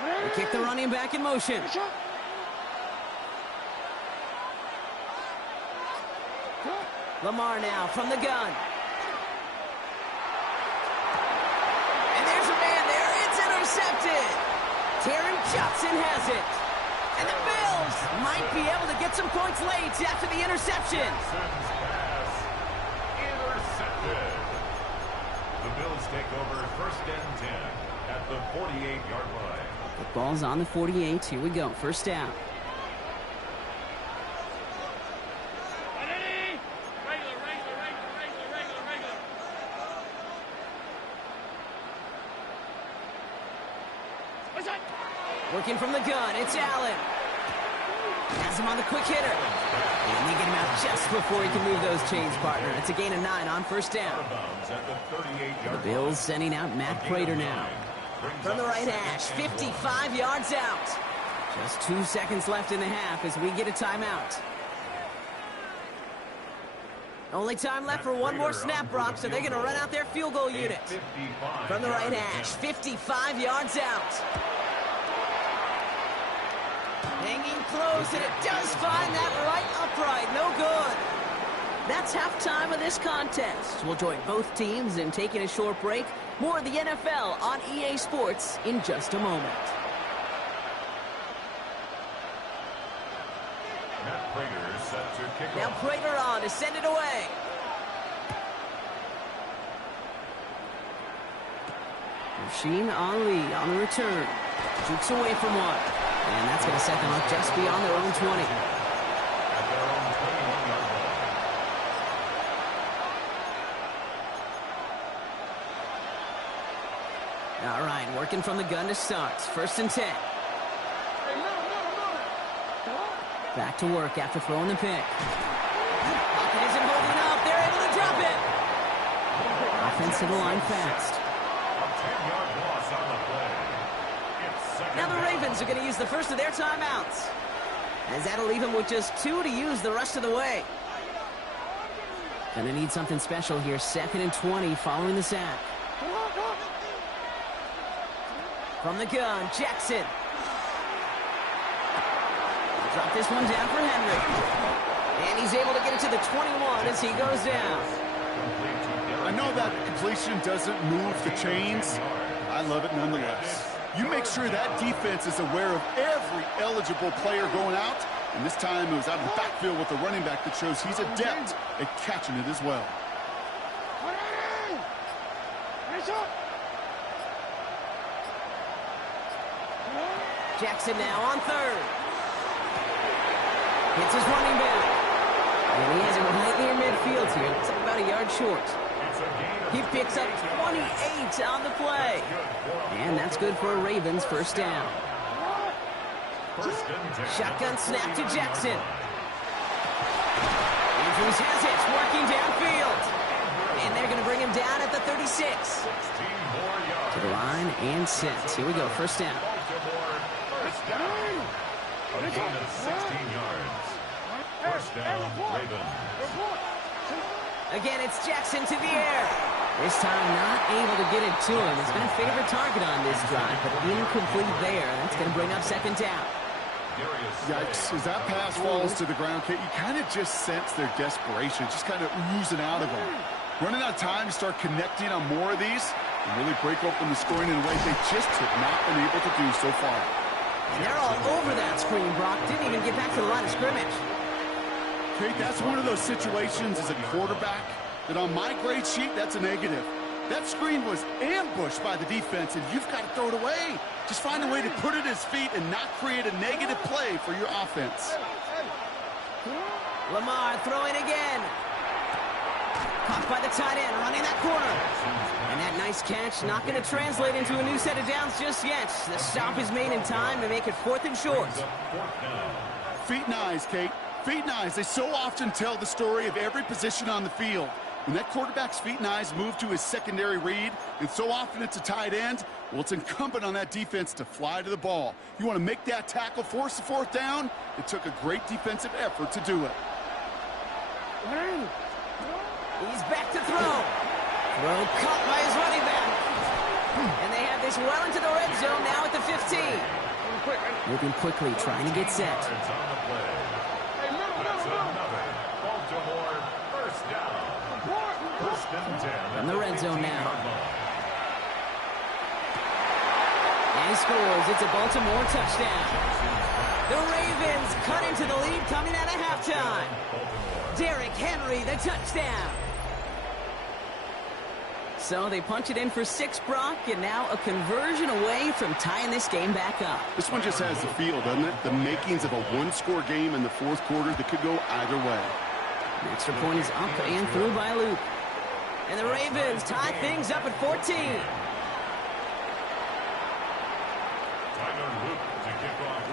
They kick the running back in motion. Lamar now from the gun. And there's a man there. It's intercepted. Taron Johnson has it. And the Bills might be able to get some points late after the interception. Intercepted. The Bills take over 1st and 10 at the 48-yard line. The ball's on the 48. Here we go. 1st down. Working from the gun, it's Allen. Has him on the quick hitter. And they get him out just before he can move those chains, partner. It's a gain of 9 on 1st down. The Bills sending out Matt Prater now. From the right hash, 55 yards out. Just 2 seconds left in the half as we get a timeout. Only time left for 1 more snap, Brock, so they're going to run out their field goal unit. From the right hash, 55 yards out. Hanging close, and it does find that right upright. No good. That's halftime of this contest. We'll join both teams in taking a short break. More of the NFL on EA Sports in just a moment. Matt Prater set to kick Now off. Prater on to send it away. Rasheen Ali on the return. Jukes away from 1. And that's going to set them up just beyond their own 20. At their own 21-yard line. All right, working from the gun to start. 1st and 10. Back to work after throwing the pick. Pocket isn't holding up. They're able to drop it. Offensive line fast. A 10-yard loss on the Ravens are going to use the first of their timeouts, as that'll leave them with just 2 to use the rest of the way. Gonna need something special here. 2nd and 20 following the sack. From the gun, Jackson. Drop this one down for Henry. And he's able to get it to the 21 as he goes down. I know that completion doesn't move the chains. I love it nonetheless. You make sure that defense is aware of every eligible player going out. And this time it was out of the backfield with the running back that shows he's adept at catching it as well. Jackson now on 3rd. Hits his running back. And he has it right near midfield here. It's about a yard short. He picks up 28 on the play. And that's good for a Ravens first down. Shotgun snap to Jackson. Andrews has it, working downfield. And they're going to bring him down at the 36. To the line and set. Here we go, first down. First down. A gain of 16 yards. First down, Ravens. Again, it's Jackson to the air. This time not able to get it to him. He's been a favorite target on this drive, but incomplete there. That's going to bring up 2nd down. Yikes, as that pass falls to the ground, Kate, you kind of just sense their desperation, just kind of oozing out of them. Running out of time to start connecting on more of these and really break open the scoring in a way they just have not been able to do so far. And they're all over that screen, Brock. Didn't even get back to the line of scrimmage. Kate, that's one of those situations as a quarterback that on my grade sheet, that's a negative. That screen was ambushed by the defense, and you've got to throw it away. Just find a way to put it at his feet and not create a negative play for your offense. Lamar throwing again. Caught by the tight end, running that corner. And that nice catch not going to translate into a new set of downs just yet. The stop is made in time to make it 4th and short. Feet and eyes, Kate. Feet and eyes. They so often tell the story of every position on the field. When that quarterback's feet and eyes move to his secondary read, and so often it's a tight end, well, it's incumbent on that defense to fly to the ball. You want to make that tackle, force the 4th down. It took a great defensive effort to do it. He's back to throw. Throw caught by his running back. And they have this well into the red zone now at the 15. Moving quickly, trying to get set. From the red zone now. And he scores. It's a Baltimore touchdown. The Ravens cut into the lead coming out of halftime. Derrick Henry, the touchdown. So they punch it in for 6, Brock, and now a conversion away from tying this game back up. This one just has the feel, doesn't it? The makings of a one-score game in the 4th quarter that could go either way. An extra point is up and through by Luke. And the Ravens tie things up at 14.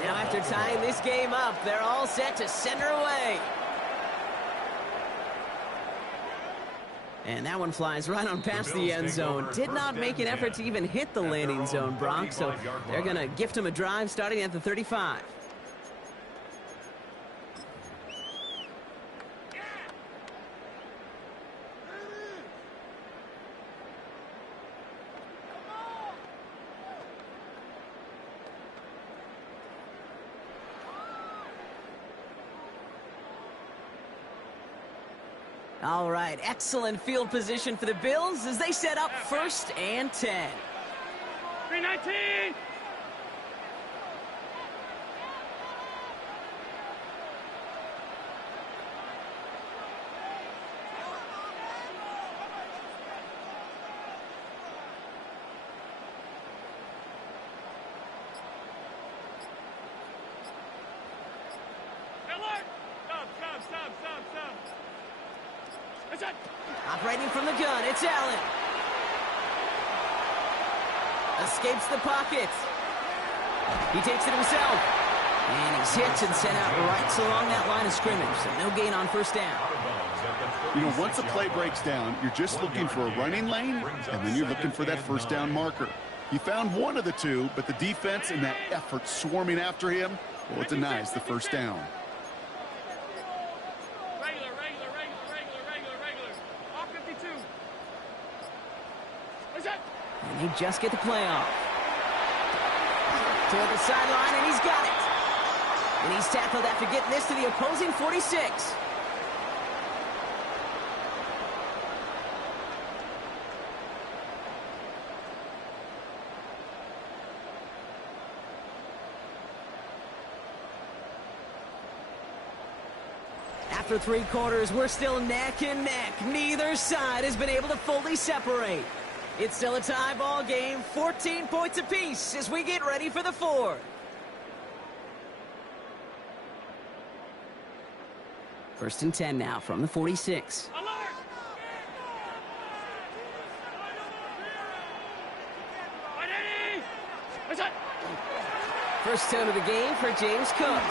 Now after tying this game up, they're all set to send her away. And that one flies right on past the end zone. Did not make an effort to even hit the landing zone, Brock, so they're going to gift him a drive starting at the 35. All right, excellent field position for the Bills as they set up 1st and 10. 319! Operating from the gun, it's Allen. Escapes the pocket. He takes it himself. And he's hit and sent out right along that line of scrimmage. So no gain on 1st down. You know, once a play breaks down, you're just looking for a running lane, and then you're looking for that 1st down marker. He found one of the two, but the defense and that effort swarming after him, well, it denies the first down. Regular. All 52. What's that? And they just get the playoff. Toward the sideline, and he's got it. And he's tackled after getting this to the opposing 46. After 3 quarters, we're still neck and neck. Neither side has been able to fully separate. It's still a tie ball game, 14 points apiece as we get ready for the fourth. First and 10 now from the 46. Alert! Identity! What's that? First down of the game for James Cook.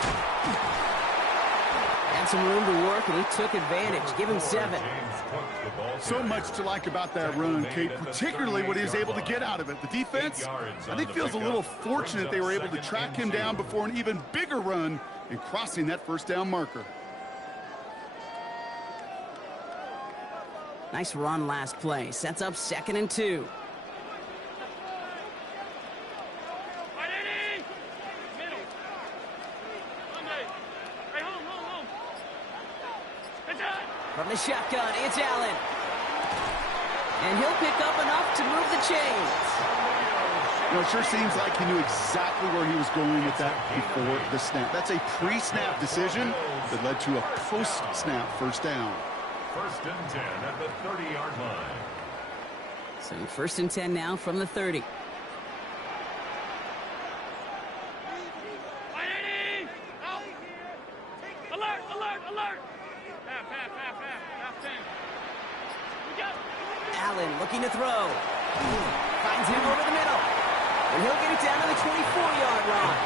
Had some room to work, and he took advantage. Give him 7. So much to like about that run, Kate, particularly what he was able to get out of it. The defense, I think, feels a little fortunate they were able to track him down before an even bigger run and crossing that first down marker. Nice run last play. Sets up 2nd and 2. Identity! Middle. Monday. Hey, home. It's that. From the shotgun, it's Allen. And he'll pick up enough to move the chains. You know, it sure seems like he knew exactly where he was going with that before the snap. That's a pre-snap decision that led to a post-snap first down. First and 10 at the 30-yard line. So first and 10 now from the 30. Identity! Out! Alert! Half 10. We got Allen looking to throw. Finds him over the middle. And he'll get it down to the 24-yard line.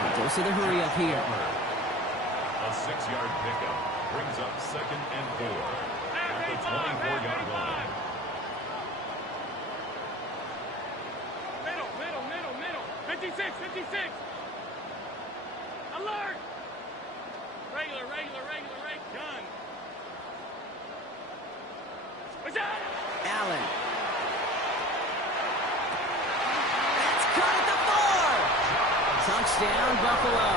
And goes to the hurry up here. A 6-yard pickup brings up 2nd and 4 at the 24-yard line. Middle. 56. Alert! Regular. Gun. What's that? Allen. That's caught at the 4. Touchdown, Buffalo.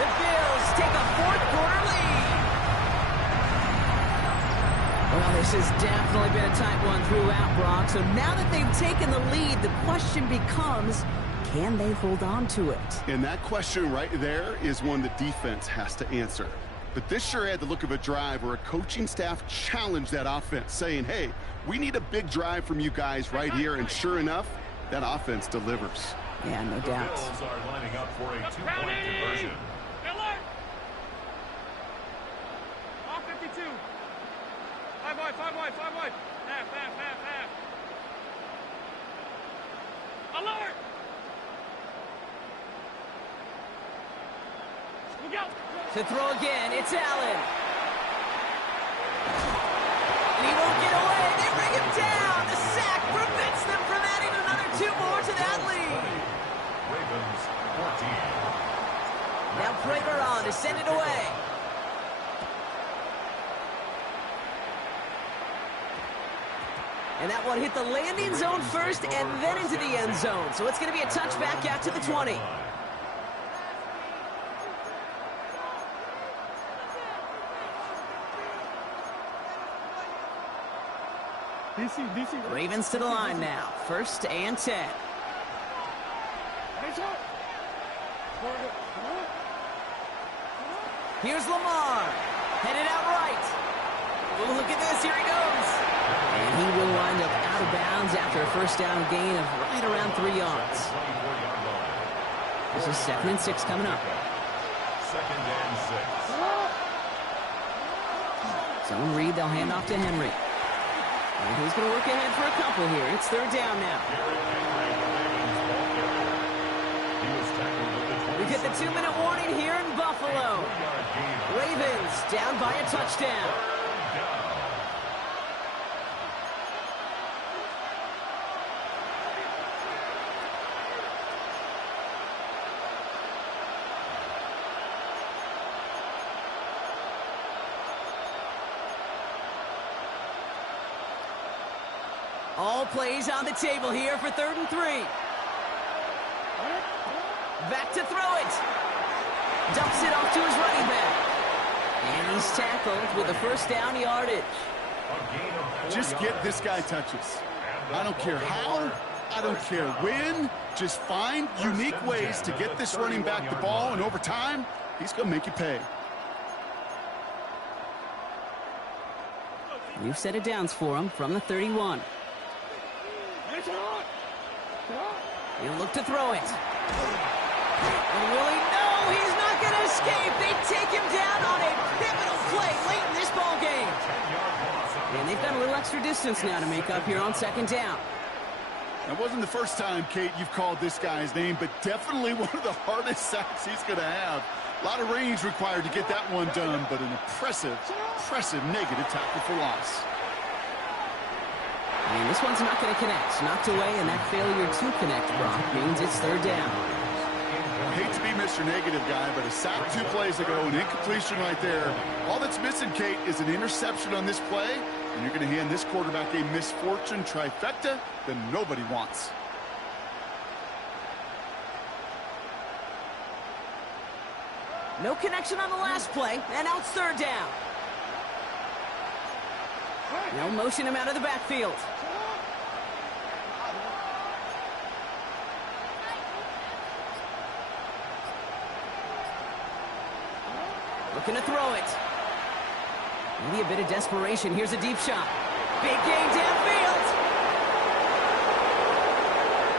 The Bills take a 4th-quarter lead. Well, this has definitely been a tight one throughout, Brock. So now that they've taken the lead, the question becomes, can they hold on to it? And that question right there is one the defense has to answer. But this sure had the look of a drive where a coaching staff challenged that offense, saying, hey, we need a big drive from you guys right here. And sure enough, that offense delivers. Yeah, no doubt. The Bills are lining up for a 2-point conversion. Alert! All 52. 5 wide. Half. Alert! Look out! To throw again, it's Allen. And he won't get away. They bring him down. The sack prevents them from adding another 2 more to that lead. Ravens 14. Now Prater on to send it away. And that one hit the landing zone first and then into the end zone. So it's going to be a touchback out to the 20. DC. Ravens to the line now. First and 10. Here's Lamar. Headed out right. Oh, look at this. Here he goes. And he will wind up out of bounds after a first down gain of right around 3 yards. This is 2nd and 6 coming up. 2nd and 6. Zone read. They'll hand off to Henry. And he's going to work ahead for a couple here. It's 3rd down now. We get the 2-minute warning here in Buffalo. Ravens down by a touchdown. All plays on the table here for 3rd and 3. Back to throw it. Dumps it off to his running back. And he's tackled with a first down yardage. Just get this guy touches. I don't care how, I don't care when. Just find unique ways to get this running back the ball, and over time, he's going to make you pay. New set of downs for him from the 31. He'll look to throw it. And will he? No, he's not going to escape. They take him down on a pivotal play late in this ball game. And they've got a little extra distance now to make up here on 2nd down. That wasn't the first time, Kate, you've called this guy's name, but definitely one of the hardest sacks he's going to have. A lot of range required to get that one done, but an impressive negative tackle for loss. And this one's not going to connect. Knocked away, and that failure to connect, Brock, means it's 3rd down. I hate to be Mr. Negative guy, but a sack 2 plays ago, an incompletion right there. All that's missing, Kate, is an interception on this play, and you're going to hand this quarterback a misfortune trifecta that nobody wants. No connection on the last play, and now it's 3rd down. They'll motion him out of the backfield. Looking to throw it. Maybe a bit of desperation. Here's a deep shot. Big gain downfield.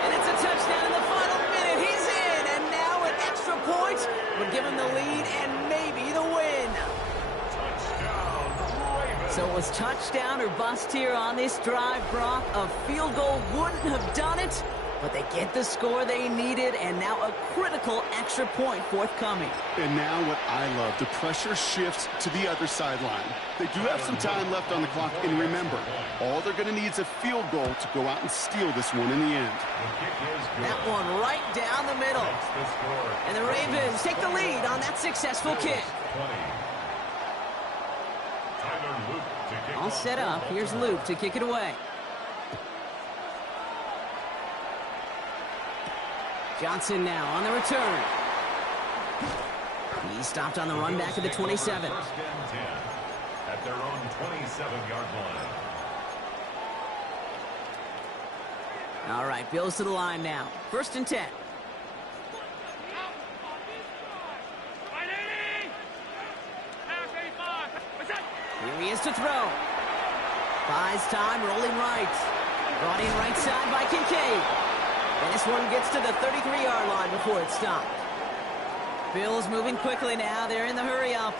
And it's a touchdown in the final minute. He's in, and now an extra point would give him the lead and maybe the win. So it was touchdown or bust here on this drive, Brock. A field goal wouldn't have done it, but they get the score they needed, and now a critical extra point forthcoming. And now what I love, the pressure shifts to the other sideline. They do have some time left on the clock, and remember, all they're going to need is a field goal to go out and steal this one in the end. That one right down the middle. And the Ravens take the lead on that successful kick. All set up. Here's Luke to kick it away. Johnson now on the return. He stopped on the run back at the 27. At their own 27-yard line. All right, Bills to the line now. 1st and 10. Here he is to throw. Buys time, rolling right. Brought in right side by Kincaid. And this one gets to the 33-yard line before it's stopped. Bills moving quickly now. They're in the hurry up.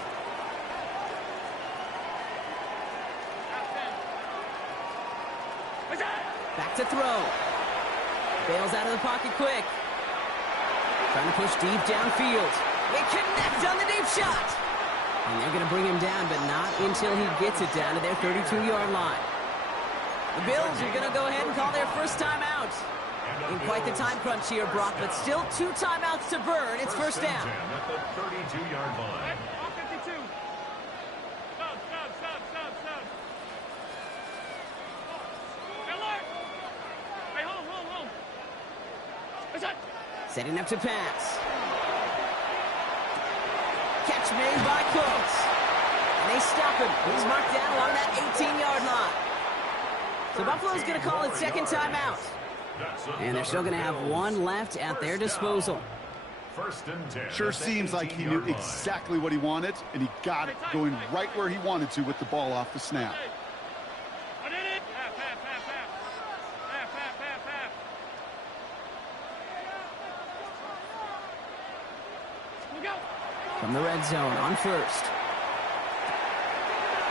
Back to throw. Bails out of the pocket quick. Trying to push deep downfield. They connect on the deep shot. And they're going to bring him down, but not until he gets it down to their 32-yard line. The Bills are going to go ahead and call their first timeout. In quite the time crunch here, Brock, but still 2 timeouts to burn. It's 1st down. At the 32-yard line. All 52. Sub. Hey, look. Hey, hold. What's that? Setting up to pass. Catch made by Cooks. And they stop him. He's marked down along that 18-yard line. So Buffalo's going to call it 2nd timeout. And they're still going to have 1 left at their disposal. 1st and 10. Sure seems like he knew exactly what he wanted, and he got it going right where he wanted to with the ball off the snap. From the red zone on 1st.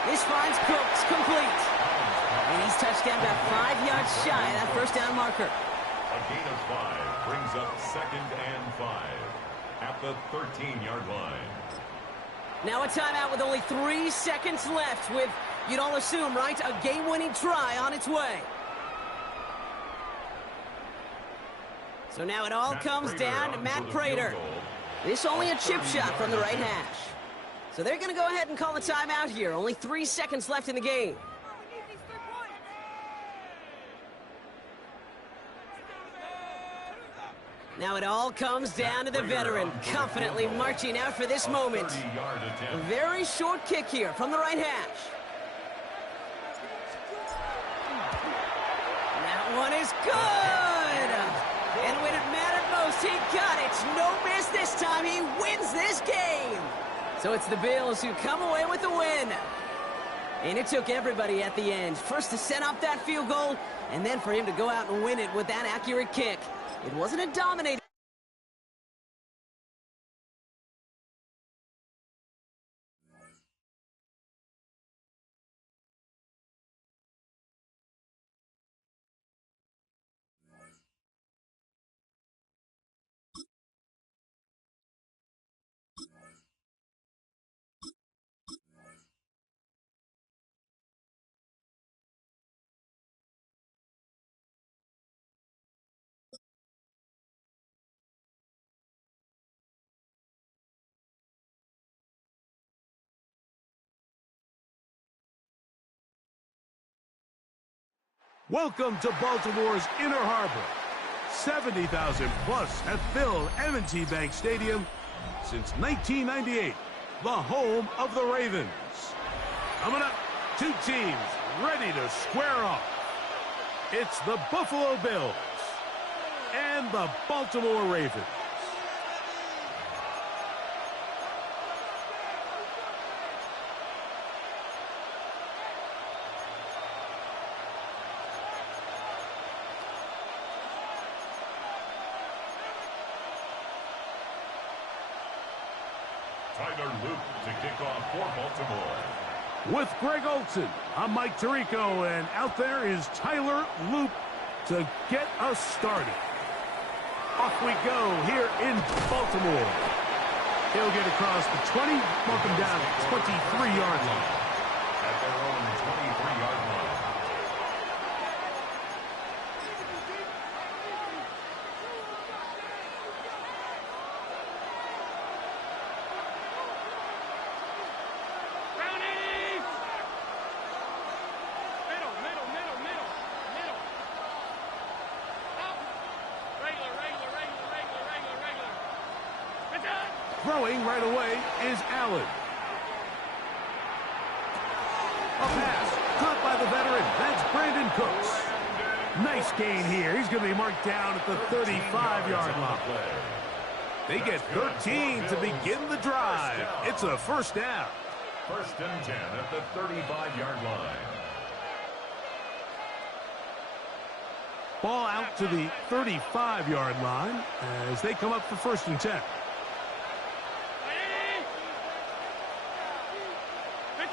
This finds Cooks complete. And he's touched down about 5 yards shy of that 1st down marker. A gain of 5 brings up 2nd and 5 at the 13-yard line. Now a timeout with only 3 seconds left with, you'd all assume, right, a game-winning try on its way. So now it all comes down to Matt Prater. This only a chip shot from the right hash. So they're going to go ahead and call a timeout here. Only 3 seconds left in the game. Now it all comes down to the veteran, confidently marching out for this moment. A very short kick here from the right hash. That one is good! And when it mattered most, he got it. No miss this time. He wins this game. So it's the Bills who come away with the win. And it took everybody at the end. First to set up that field goal, and then for him to go out and win it with that accurate kick. It wasn't a dominating. Welcome to Baltimore's Inner Harbor. 70,000 plus have filled M&T Bank Stadium since 1998, the home of the Ravens. Coming up, two teams ready to square off. It's the Buffalo Bills and the Baltimore Ravens. Tyler Luke to kick off for Baltimore. With Greg Olson, I'm Mike Tirico, and out there is Tyler Luke to get us started. Off we go here in Baltimore. He'll get across the 20, mark him down at 23-yard line. At their own 23-yard line. Throwing right away is Allen. A pass caught by the veteran. That's Brandon Cooks. Nice gain here. He's going to be marked down at the 35-yard line. They get 13 to begin the drive. It's a first down. First and 10 at the 35-yard line. Ball out to the 35-yard line as they come up for first and 10.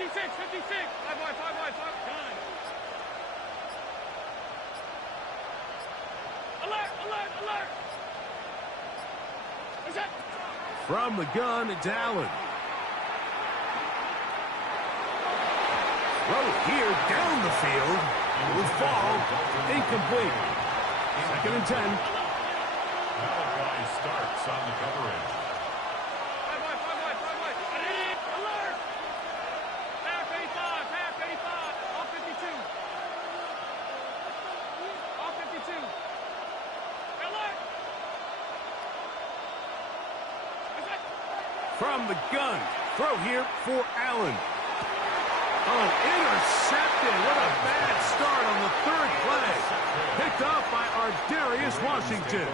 56, 5 wide, done. Alert! What's that? From the gun, it's Allen. Throw here down the field. It will fall. Incomplete. Second and 10. Malachi starts on the coverage. 5 wide. Alert! Half 85. All 52. Alert! From the gun. Throw here for Allen. Oh, intercepted. What a bad start on the third play. Picked off by Ardarius Washington.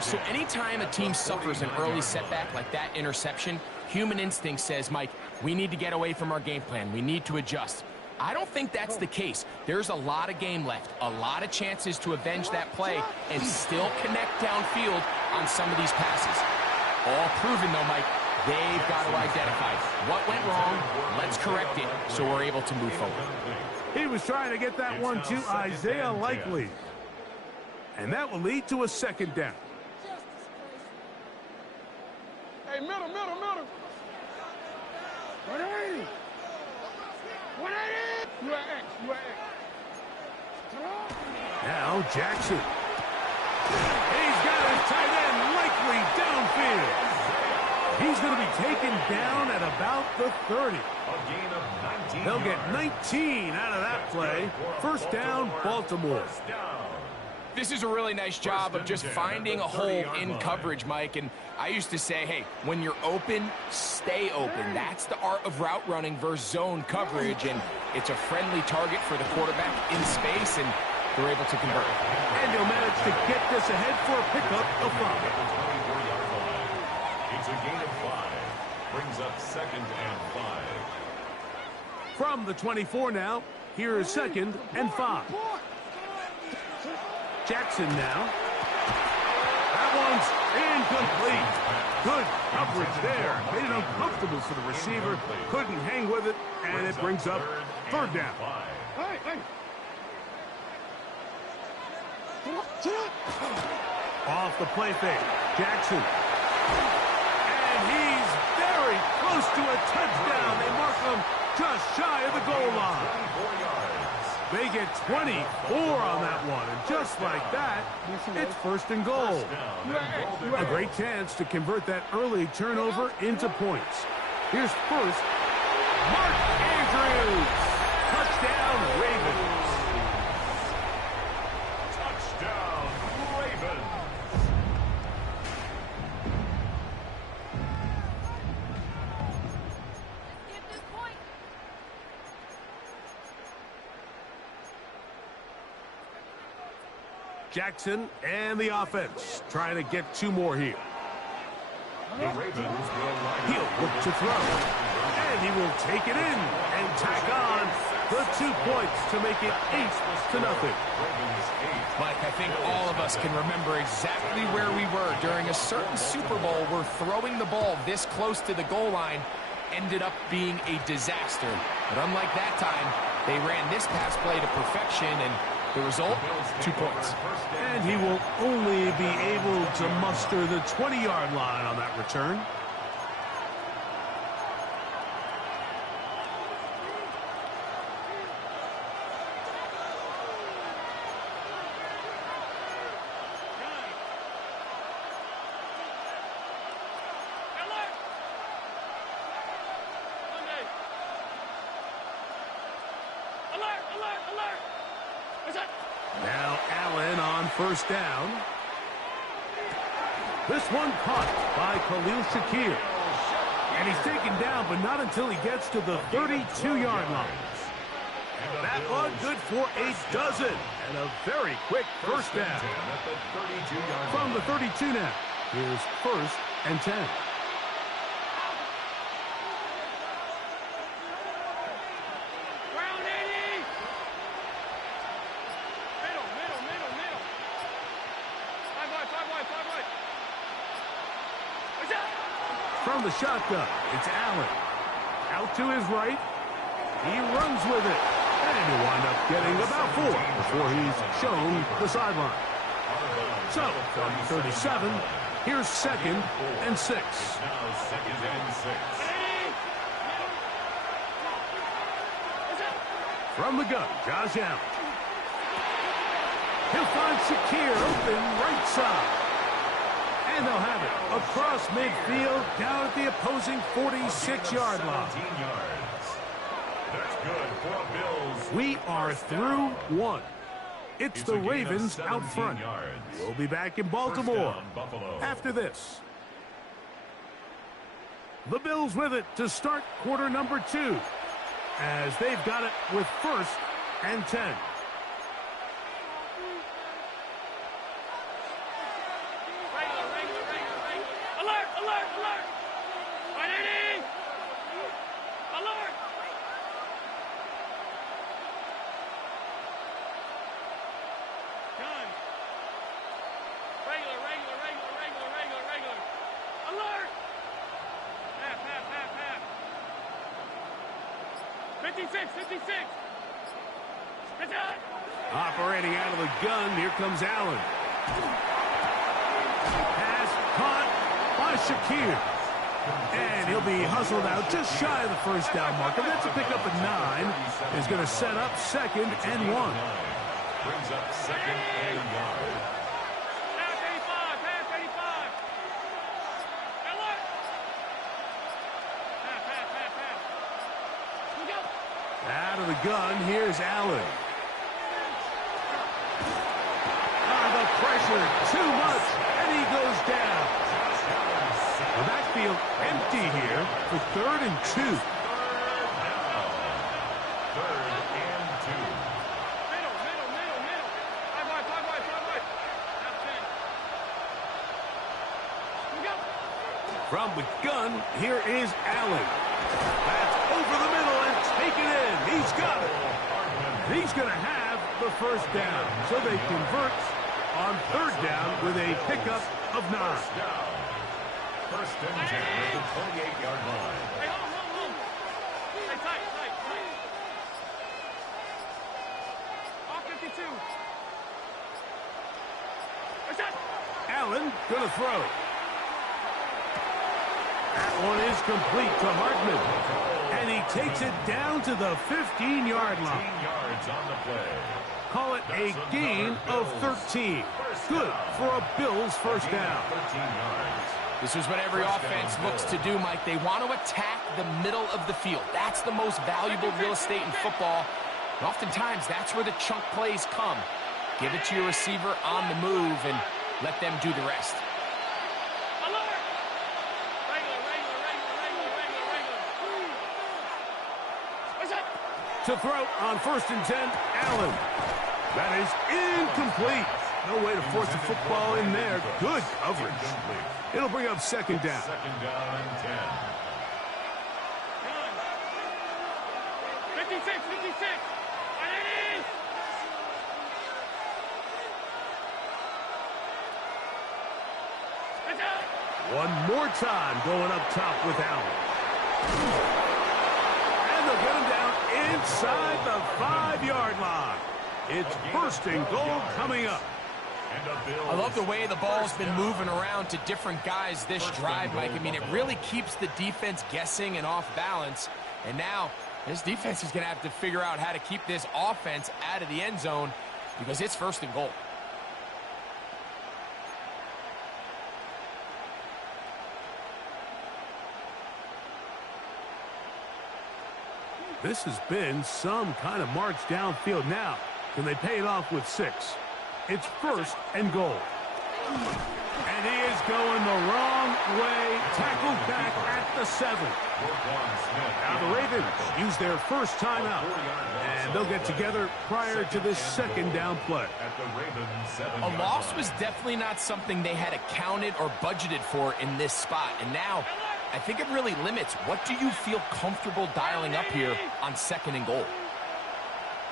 So anytime a team suffers an early setback like that interception, human instinct says, Mike, we need to get away from our game plan. We need to adjust. I don't think that's the case. There's a lot of game left, a lot of chances to avenge that play and still connect downfield on some of these passes. All proven, though, Mike. They've got to identify what went wrong. Let's correct it so we're able to move forward. He was trying to get that one to Isaiah Likely. And that will lead to a second down. Hey, middle. 180. You are X. Now Jackson. He's got his tight end Likely downfield. He's going to be taken down at about the 30. They'll get 19 out of that play. First down, Baltimore. This is a really nice job of just finding a hole in coverage, Mike. And I used to say, hey, when you're open, stay open. That's the art of route running versus zone coverage. And it's a friendly target for the quarterback in space, and they're able to convert. And he'll manage to get this ahead for a pickup of 5. It's a gain of 5. Brings up 2nd and 5. From the 24 now, here is 2nd and 5. Jackson now. That one's incomplete. Good coverage there. Made it uncomfortable for the receiver. Couldn't hang with it, and it brings up 3rd down. Off the play fake. Jackson. And he's very close to a touchdown. They mark him just shy of the goal line. They get 24 on that one, and just like that, it's 1st and goal. A great chance to convert that early turnover into points. Here's first, Mark Andrews. Touchdown, Ravens. Touchdown, Ravens. Jackson and the offense trying to get 2 more here. The Ravens will line He'll look to throw. And he will take it in and tack on the 2 points to make it 8-0. Mike, I think all of us can remember exactly where we were during a certain Super Bowl where throwing the ball this close to the goal line ended up being a disaster. But unlike that time, they ran this pass play to perfection, and the result, 2 points. And he will only be able to muster the 20-yard line on that return. Now Allen on 1st down. This one caught by Khalil Shakir. And he's taken down, but not until he gets to the 32-yard line. That one good for a dozen. And a very quick 1st down. From the 32 now, here's 1st and 10. From the shotgun, it's Allen. Out to his right. He runs with it. And he'll wind up getting about 4 before he's shown the sideline. So, from 37, here's 2nd and 6. Now 2nd and 6. From the gun, Josh Allen. He'll find Shakir open right side. And they'll have it across midfield down at the opposing 46-yard line. That's good for a Bills. We are through 1. It's the Ravens out front. We'll be back in Baltimore after this. The Bills with it to start quarter number 2, as they've got it with 1st and 10. Operating out of the gun, here comes Allen. Pass caught by Shakir. And he'll be hustled out just shy of the 1st down marker. That's a pickup at 9. Is going to set up 2nd and 1. Brings up 2nd and 1. Out of the gun, here's Allen. pressure too much, and he goes down. The backfield empty here for 3rd and 2. Third and 2. Middle. Five wide. That's it. We go. From the gun, here is Allen. That's over the middle and taken in. He's got it. He's going to have the first down. So they convert on 3rd down with a pickup of 9. First down. First and 10 at the 28-yard line. Hey, hold. Hey, tight. Off 52. What's that? Allen going to throw. That one is complete to Hartman. And he takes it down to the 15-yard 15 line. yards on the play. Call it a gain of 13. Good for a Bills first down. 13 yards. This is what every offense looks to do, Mike. They want to attack the middle of the field. That's the most valuable real estate in football. And oftentimes, that's where the chunk plays come. Give it to your receiver on the move and let them do the rest. To throw on 1st and 10, Allen. That is incomplete. No way to force the football in there. Good coverage. It'll bring up 2nd down. Second down and 10. 56. One more time going up top with Allen. And they'll get him down inside the 5-yard line. It's 1st and goal coming up. I love the way the ball's been moving around to different guys this drive, Mike. I mean, it really keeps the defense guessing and off balance. And now this defense is going to have to figure out how to keep this offense out of the end zone because it's 1st and goal. This has been some kind of march downfield now. Can they pay it off with 6? It's 1st and goal. And he is going the wrong way. Tackled back at the 7. Now the Ravens use their first timeout. And they'll get together prior to this 2nd down play. A loss was definitely not something they had accounted or budgeted for in this spot. And now I think it really limits what do you feel comfortable dialing up here on 2nd and goal.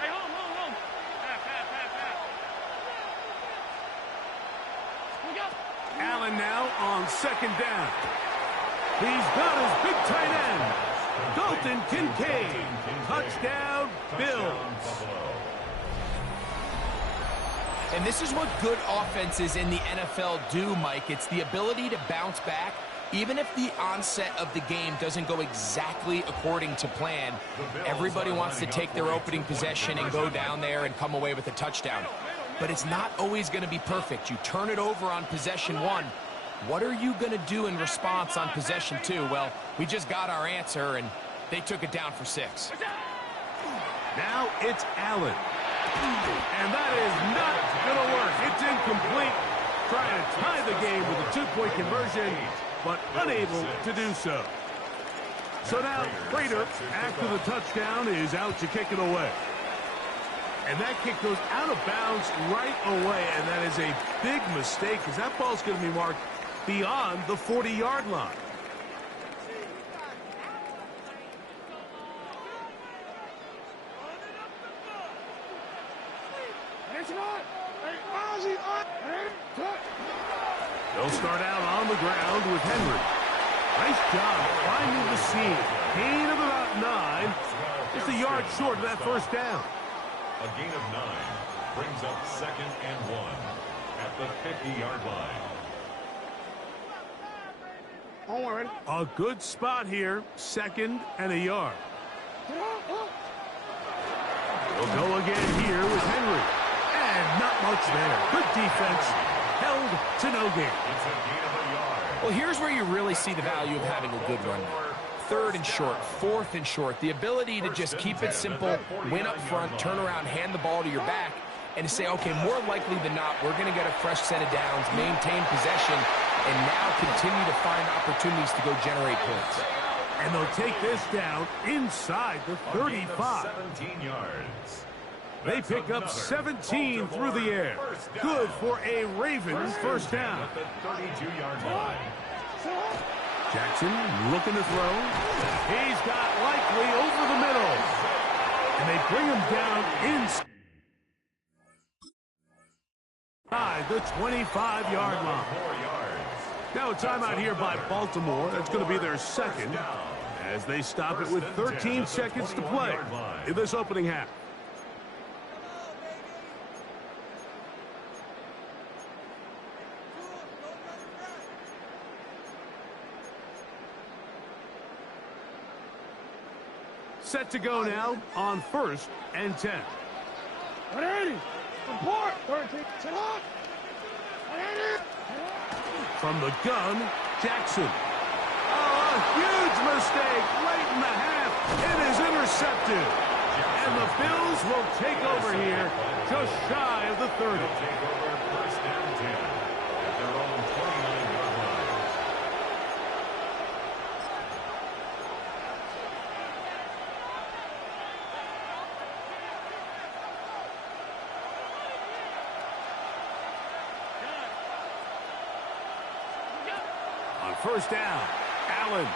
Hey, hold. Half. We go. Allen now on 2nd down. He's got his big tight end, Dalton Kincaid. Touchdown, Bills. And this is what good offenses in the NFL do, Mike. It's the ability to bounce back. Even if the onset of the game doesn't go exactly according to plan, everybody wants to take their opening possession and go down there and come away with a touchdown. But it's not always going to be perfect. You turn it over on possession 1. What are you going to do in response on possession 2? Well, we just got our answer, and they took it down for 6. Now it's Allen. And that is not going to work. It's incomplete. Trying to tie the game with a 2-point conversion, but unable to do so. So now Prater, after the touchdown, is out to kick it away. And that kick goes out of bounds right away, and that is a big mistake because that ball's going to be marked beyond the 40-yard line. They'll start out on the ground with Henry. Nice job finding the seam. Gain of about 9. Just a yard short of that first down. A gain of 9 brings up 2nd and 1 at the 50-yard line. A good spot here. 2nd and a yard. They'll go again here with Henry. And not much there. Good defense. Held to no gain. It's a gain of a yard. Well, here's where you really see the value of having a good run. 3rd and short, 4th and short. The ability to just keep it simple, win up front, turn around, hand the ball to your back, and to say, okay, more likely than not, we're going to get a fresh set of downs, maintain possession, and now continue to find opportunities to go generate points. And they'll take this down inside the 35. 17 yards. They pick up 17 through the air. Good for a Ravens first down. At the 32-yard line. Jackson looking to throw. He's got Likely over the middle. And they bring him down inside the 25-yard line. Now a timeout here by Baltimore. That's going to be their second as they stop it with 13 seconds to play in this opening half. Set to go now on 1st and 10. From the gun, Jackson. Oh, a huge mistake late in the half. It is intercepted. And the Bills will take over here just shy of the 30. Take over 1st and 10 at their own 29-yard line. On 1st down, Allen.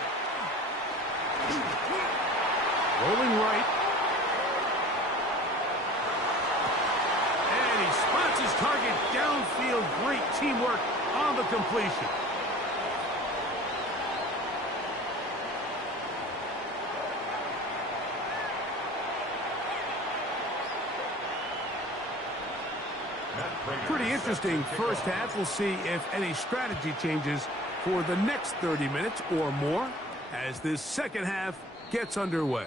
Rolling right. And he spots his target downfield. Great teamwork on the completion. Pretty interesting first half. We'll see if any strategy changes for the next 30 minutes or more as this second half gets underway.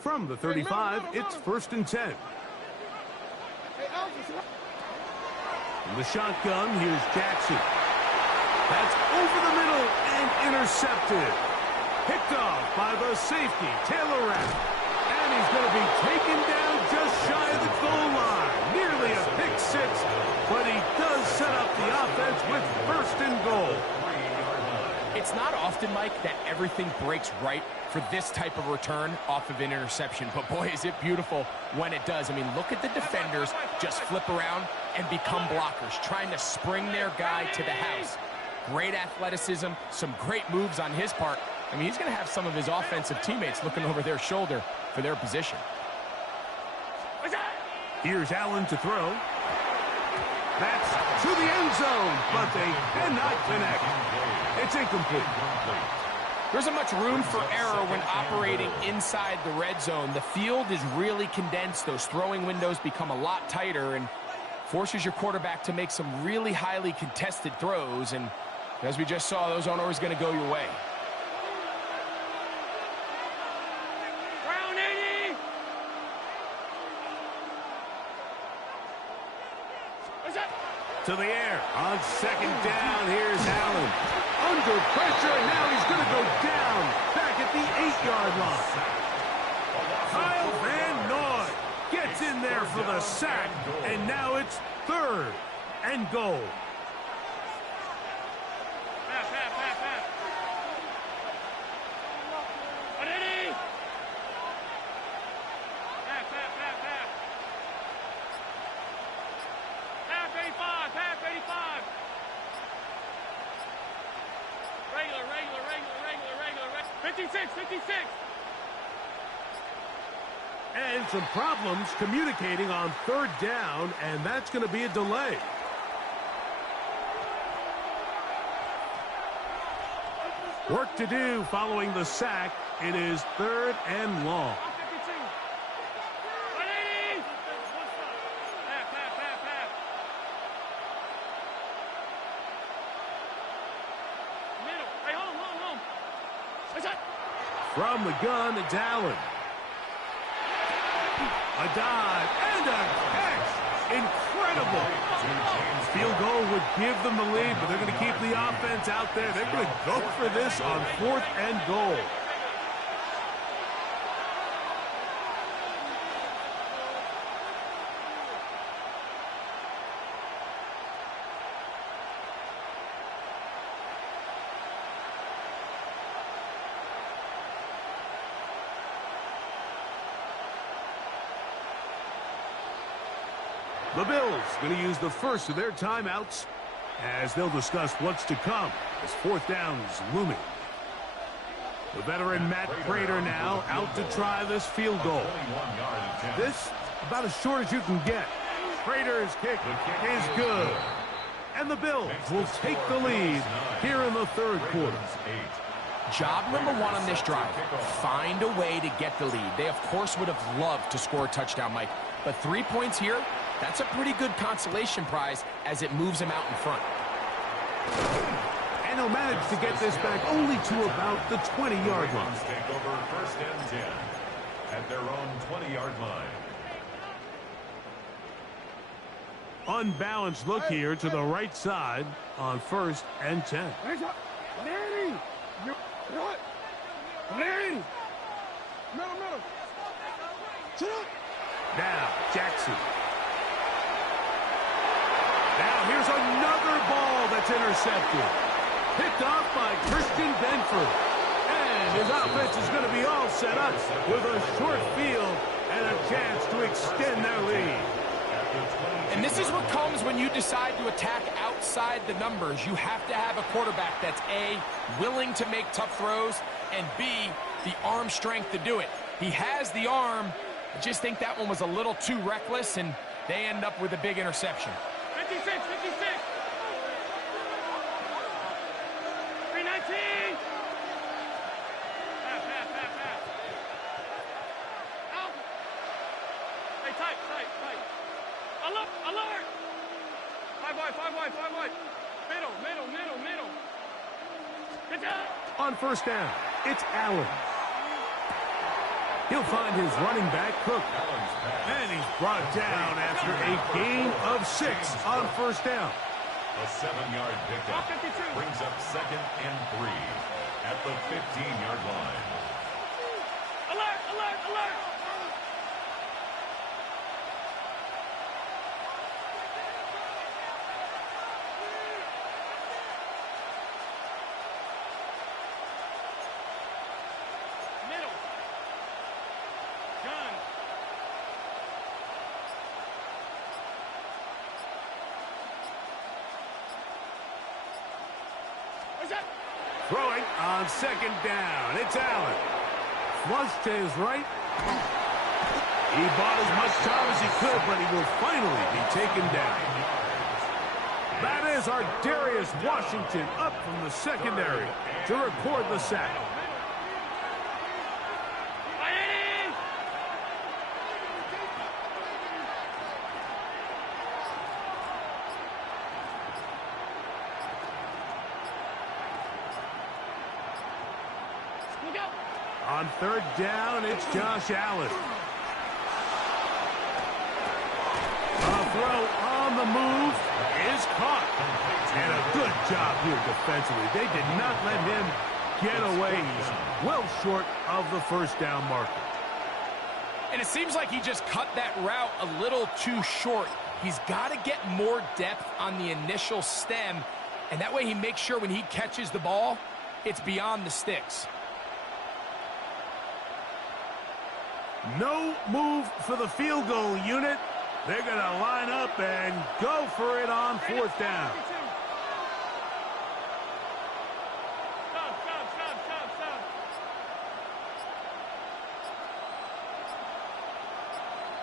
From the 35, it's 1st and 10. From the shotgun, here's Jackson. That's over the middle and intercepted. Picked off by the safety, Taylor Rapp. And he's going to be taken down just shy of the goal line. Nearly a pick six, but he does set up the offense with 1st and goal. It's not often, Mike, that everything breaks right for this type of return off of an interception. But boy, is it beautiful when it does. I mean, look at the defenders just flip around and become blockers, trying to spring their guy to the house. Great athleticism, some great moves on his part. I mean, he's going to have some of his offensive teammates looking over their shoulder for their position. Here's Allen to throw. That's to the end zone, but they cannot connect. It's incomplete. There isn't much room for error when operating inside the red zone. The field is really condensed. Those throwing windows become a lot tighter and forces your quarterback to make some really highly contested throws. And as we just saw, those aren't always going to go your way. To the air on 2nd down. Here's Allen under pressure, and now he's going to go down back at the 8-yard line. Kyle Van Noy gets in there for the sack, and now it's 3rd and goal. And some problems communicating on 3rd down, and that's going to be a delay. Work to do following the sack. It is 3rd and long. From the gun, it's Allen. A dive and a catch. Incredible incredible. Field goal would give them the lead, but they're going to keep the offense out there. They're going to go for this on 4th and goal. The Bills going to use the first of their timeouts as they'll discuss what's to come as 4th down is looming. The veteran Matt Prater now out to try this field goal. This about as short as you can get. Prater's kick is good. And the Bills will take the lead here in the 3rd quarter. Job number 1 on this drive, find a way to get the lead. They, of course, would have loved to score a touchdown, Mike. But 3 points here, that's a pretty good consolation prize as it moves them out in front. And he'll manage to get this back only to about the 20-yard line. Take over 1st and 10 at their own 20-yard line. Unbalanced look here to the right side on 1st and 10. Now, Jackson. Now, here's another ball that's intercepted. Picked off by Christian Benford. And his offense is going to be all set up with a short field and a chance to extend their lead. And this is what comes when you decide to attack outside the numbers. You have to have a quarterback that's A, willing to make tough throws, and B, the arm strength to do it. He has the arm. I just think that one was a little too reckless, and they end up with a big interception. 56, 56. 319. Pass. Out. Hey, tight. Alert. 5 wide. Middle. Get down. On 1st down, it's Allen. He'll find his running back, Cook. And he's brought down after a gain of 6 on 1st down. A 7-yard pickup brings up 2nd and 3 at the 15-yard line. Alert. Middle. Gun. What's that? Throwing on 2nd down, it's Allen. Flush to his right. He bought as much time as he could, but he will finally be taken down. That is our Darius Washington up from the secondary to record the sack. On 3rd down, it's Josh Allen. A throw on the move is caught. And a good job here defensively. They did not let him get away. He's well short of the 1st down marker. And it seems like he just cut that route a little too short. He's got to get more depth on the initial stem, and that way he makes sure when he catches the ball, it's beyond the sticks. No move for the field goal unit. They're going to line up and go for it on 4th down. Stop.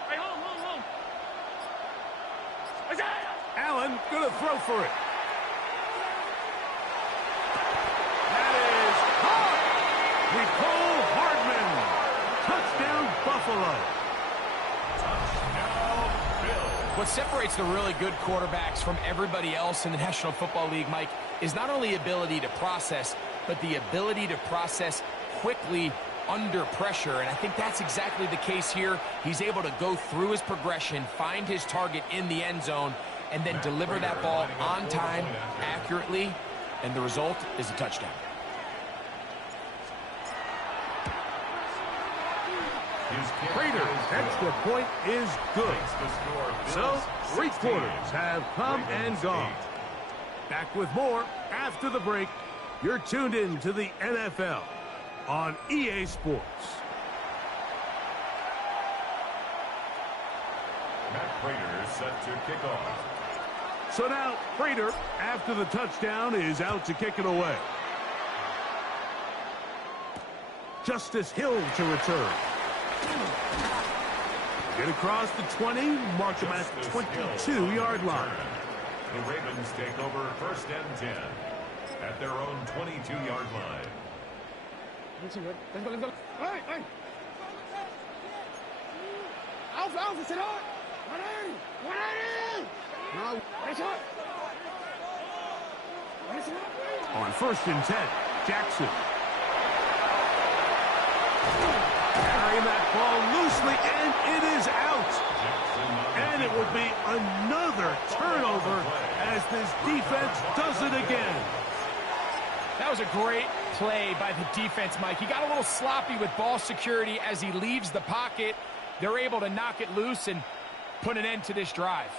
Hey, hold. Allen going to throw for it. That is caught. Nicole Hardman. Touchdown, Buffalo. What separates the really good quarterbacks from everybody else in the National Football League, Mike, is not only ability to process, but the ability to process quickly under pressure, and I think that's exactly the case here. He's able to go through his progression, find his target in the end zone, and then deliver that ball on time, accurately, and the result is a touchdown. Prater's extra point is good. So, 3 quarters have come and gone. Back with more after the break. You're tuned in to the NFL on EA Sports. Matt Prater set to kick off. So now, Prater, after the touchdown, is out to kick it away. Justice Hill to return. Get across the 20, mark him at the 22-yard line. The Ravens take over 1st and 10 at their own 22-yard line. Let's go. Hey, hey. Alpha, sit on. 180. No. On 1st and 10, Jackson. Carrying that ball loosely, and it is out. And it will be another turnover as this defense does it again. That was a great play by the defense, Mike. He got a little sloppy with ball security as he leaves the pocket. They're able to knock it loose and put an end to this drive.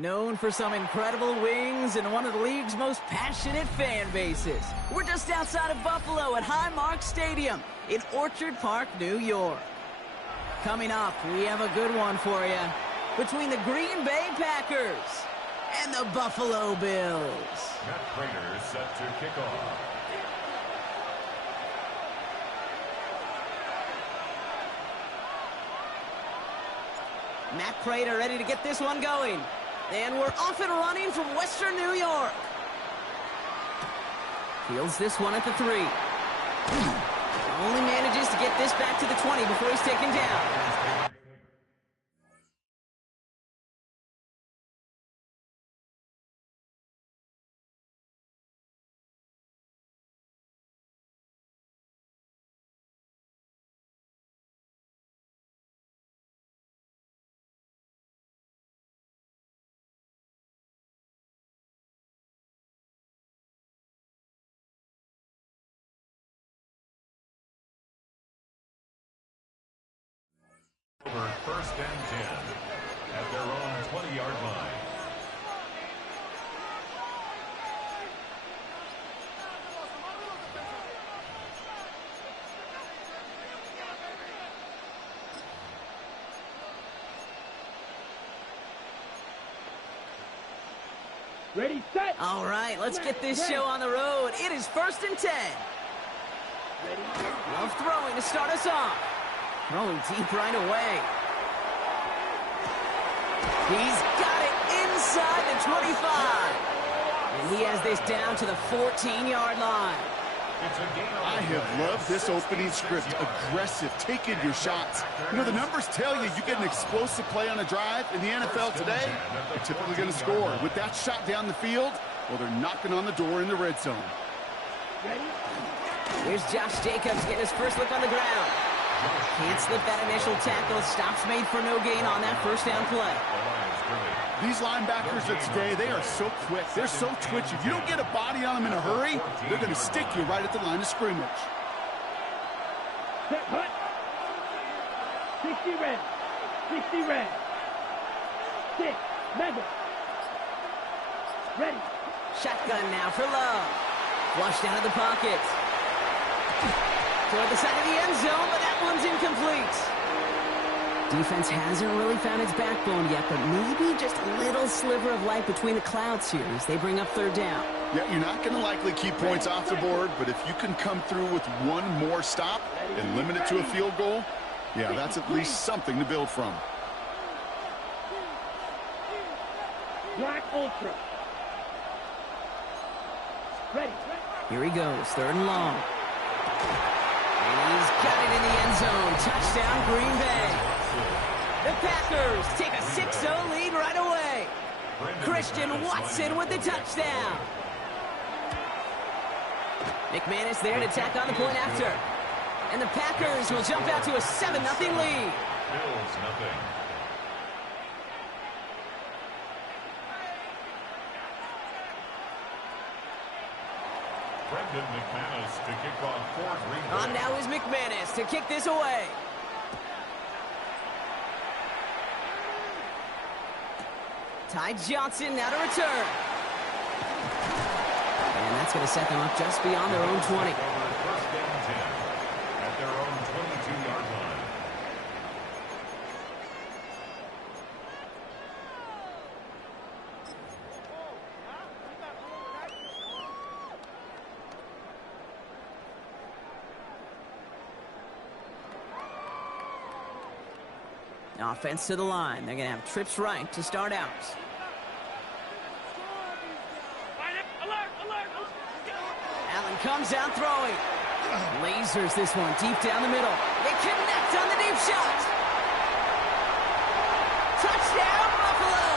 Known for some incredible wings and one of the league's most passionate fan bases. We're just outside of Buffalo at Highmark Stadium in Orchard Park, New York. Coming up, we have a good one for you between the Green Bay Packers and the Buffalo Bills. Matt Prater set to kick off. Matt Prater ready to get this one going. And we're off and running from Western New York. Fields this one at the 3. Only manages to get this back to the 20 before he's taken down. Over 1st and 10 at their own 20-yard line. Ready, set. All right, let's get this show on the road. It is 1st and 10. Love throwing to start us off. Throwing deep right away. He's got it inside the 25. And he has this down to the 14-yard line. I have loved this opening script. Aggressive, taking your shots. You know, the numbers tell you you get an explosive play on a drive. In the NFL today, you're typically going to score. With that shot down the field, well, they're knocking on the door in the red zone. Here's Josh Jacobs getting his first look on the ground. Can't slip that initial tackle. Stops made for no gain on that first down play. These linebackers of today, they are so quick. They're so twitchy. If you don't get a body on them in a hurry, they're going to stick you right at the line of scrimmage. Set, hut. 60 red. 60 red. 6, Madden. Ready. Shotgun now for Love. Flushed out of the pocket. Toward the side of the end zone, but that one's incomplete. Defense hasn't really found its backbone yet, but maybe just a little sliver of light between the clouds here as they bring up 3rd down. Yeah, you're not going to likely keep points off the board, but if you can come through with one more stop and limit it to a field goal, yeah, that's at least something to build from. Black Ultra. Ready. Here he goes, 3rd and long. And he's got it in the end zone. Touchdown, Green Bay. The Packers take a 6-0 lead right away. Christian Watson with the touchdown. McManus there to tack on the point after. And the Packers will jump out to a 7-0 lead. Bills nothing. Brendan McManus to kick off for Green Bay. On now is McManus to kick this away. Ty Johnson now to return. And that's going to set them up just beyond their own 20. 1st and 10 at their own 22-yard line. Offense to the line. They're going to have trips right to start out. Allen comes out throwing. Lasers this one deep down the middle. They connect on the deep shot. Touchdown, Buffalo!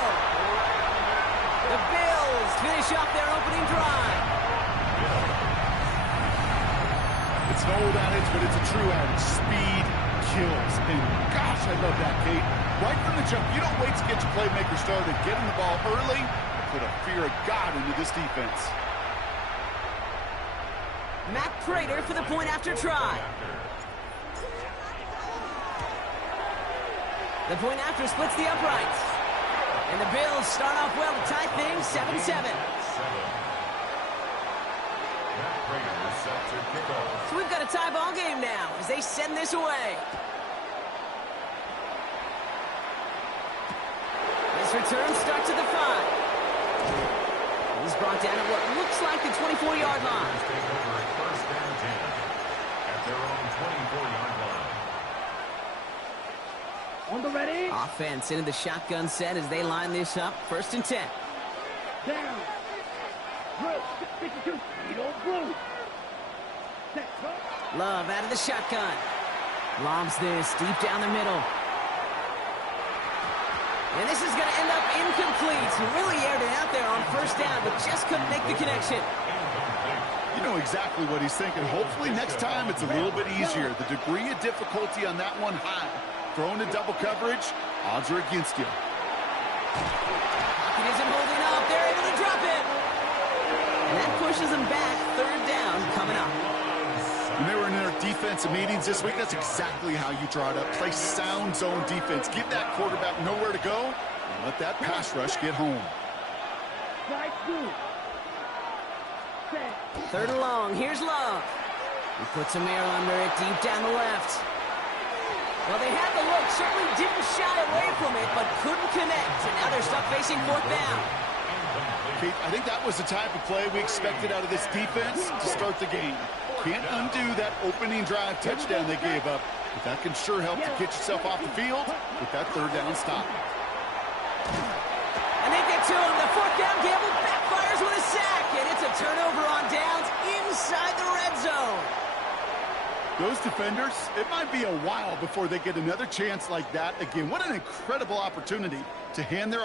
The Bills finish off their opening drive. It's an old adage, but it's a true adage. Speed kills. And gosh, I love that, Kate. Right from the jump, you don't wait to get your playmaker started. Get him the ball early and put a fear of God into this defense. Matt Prater for the point after try. The point after splits the uprights. And the Bills start off well to tie things 7-7. So we've got a tie ball game now as they send this away. This return starts at the 5. He's brought down at what looks like the 24-yard line. Take over at first and 10 at their own 24-yard line. On the ready. Offense into the shotgun set as they line this up. First and 10. Down. Drill. 52. You don't blue. Set. Love out of the shotgun. Lobs this deep down the middle. And this is going to end up incomplete. He really aired it out there on first down, but just couldn't make the connection. You know exactly what he's thinking. Hopefully next time it's a little bit easier. The degree of difficulty on that one high. Thrown in double coverage, odds are against you. Pocket isn't holding up. They're able to drop it. And that pushes them back. Third down coming up. When they were in their defensive meetings this week, that's exactly how you draw it up. Play sound zone defense. Give that quarterback nowhere to go, and let that pass rush get home. Third and long. Here's Love. He puts a mirror under it deep down the left. Well, they had the look. Certainly didn't shy away from it, but couldn't connect. And now they're stuck facing fourth down. Kate, I think that was the type of play we expected out of this defense to start the game. Can't undo that opening drive touchdown they gave up, but that can sure help to get yourself off the field with that third down stop. And they get to him. The fourth down gamble backfires with a sack, and it's a turnover on downs inside the red zone. Those defenders, it might be a while before they get another chance like that again. What an incredible opportunity to hand their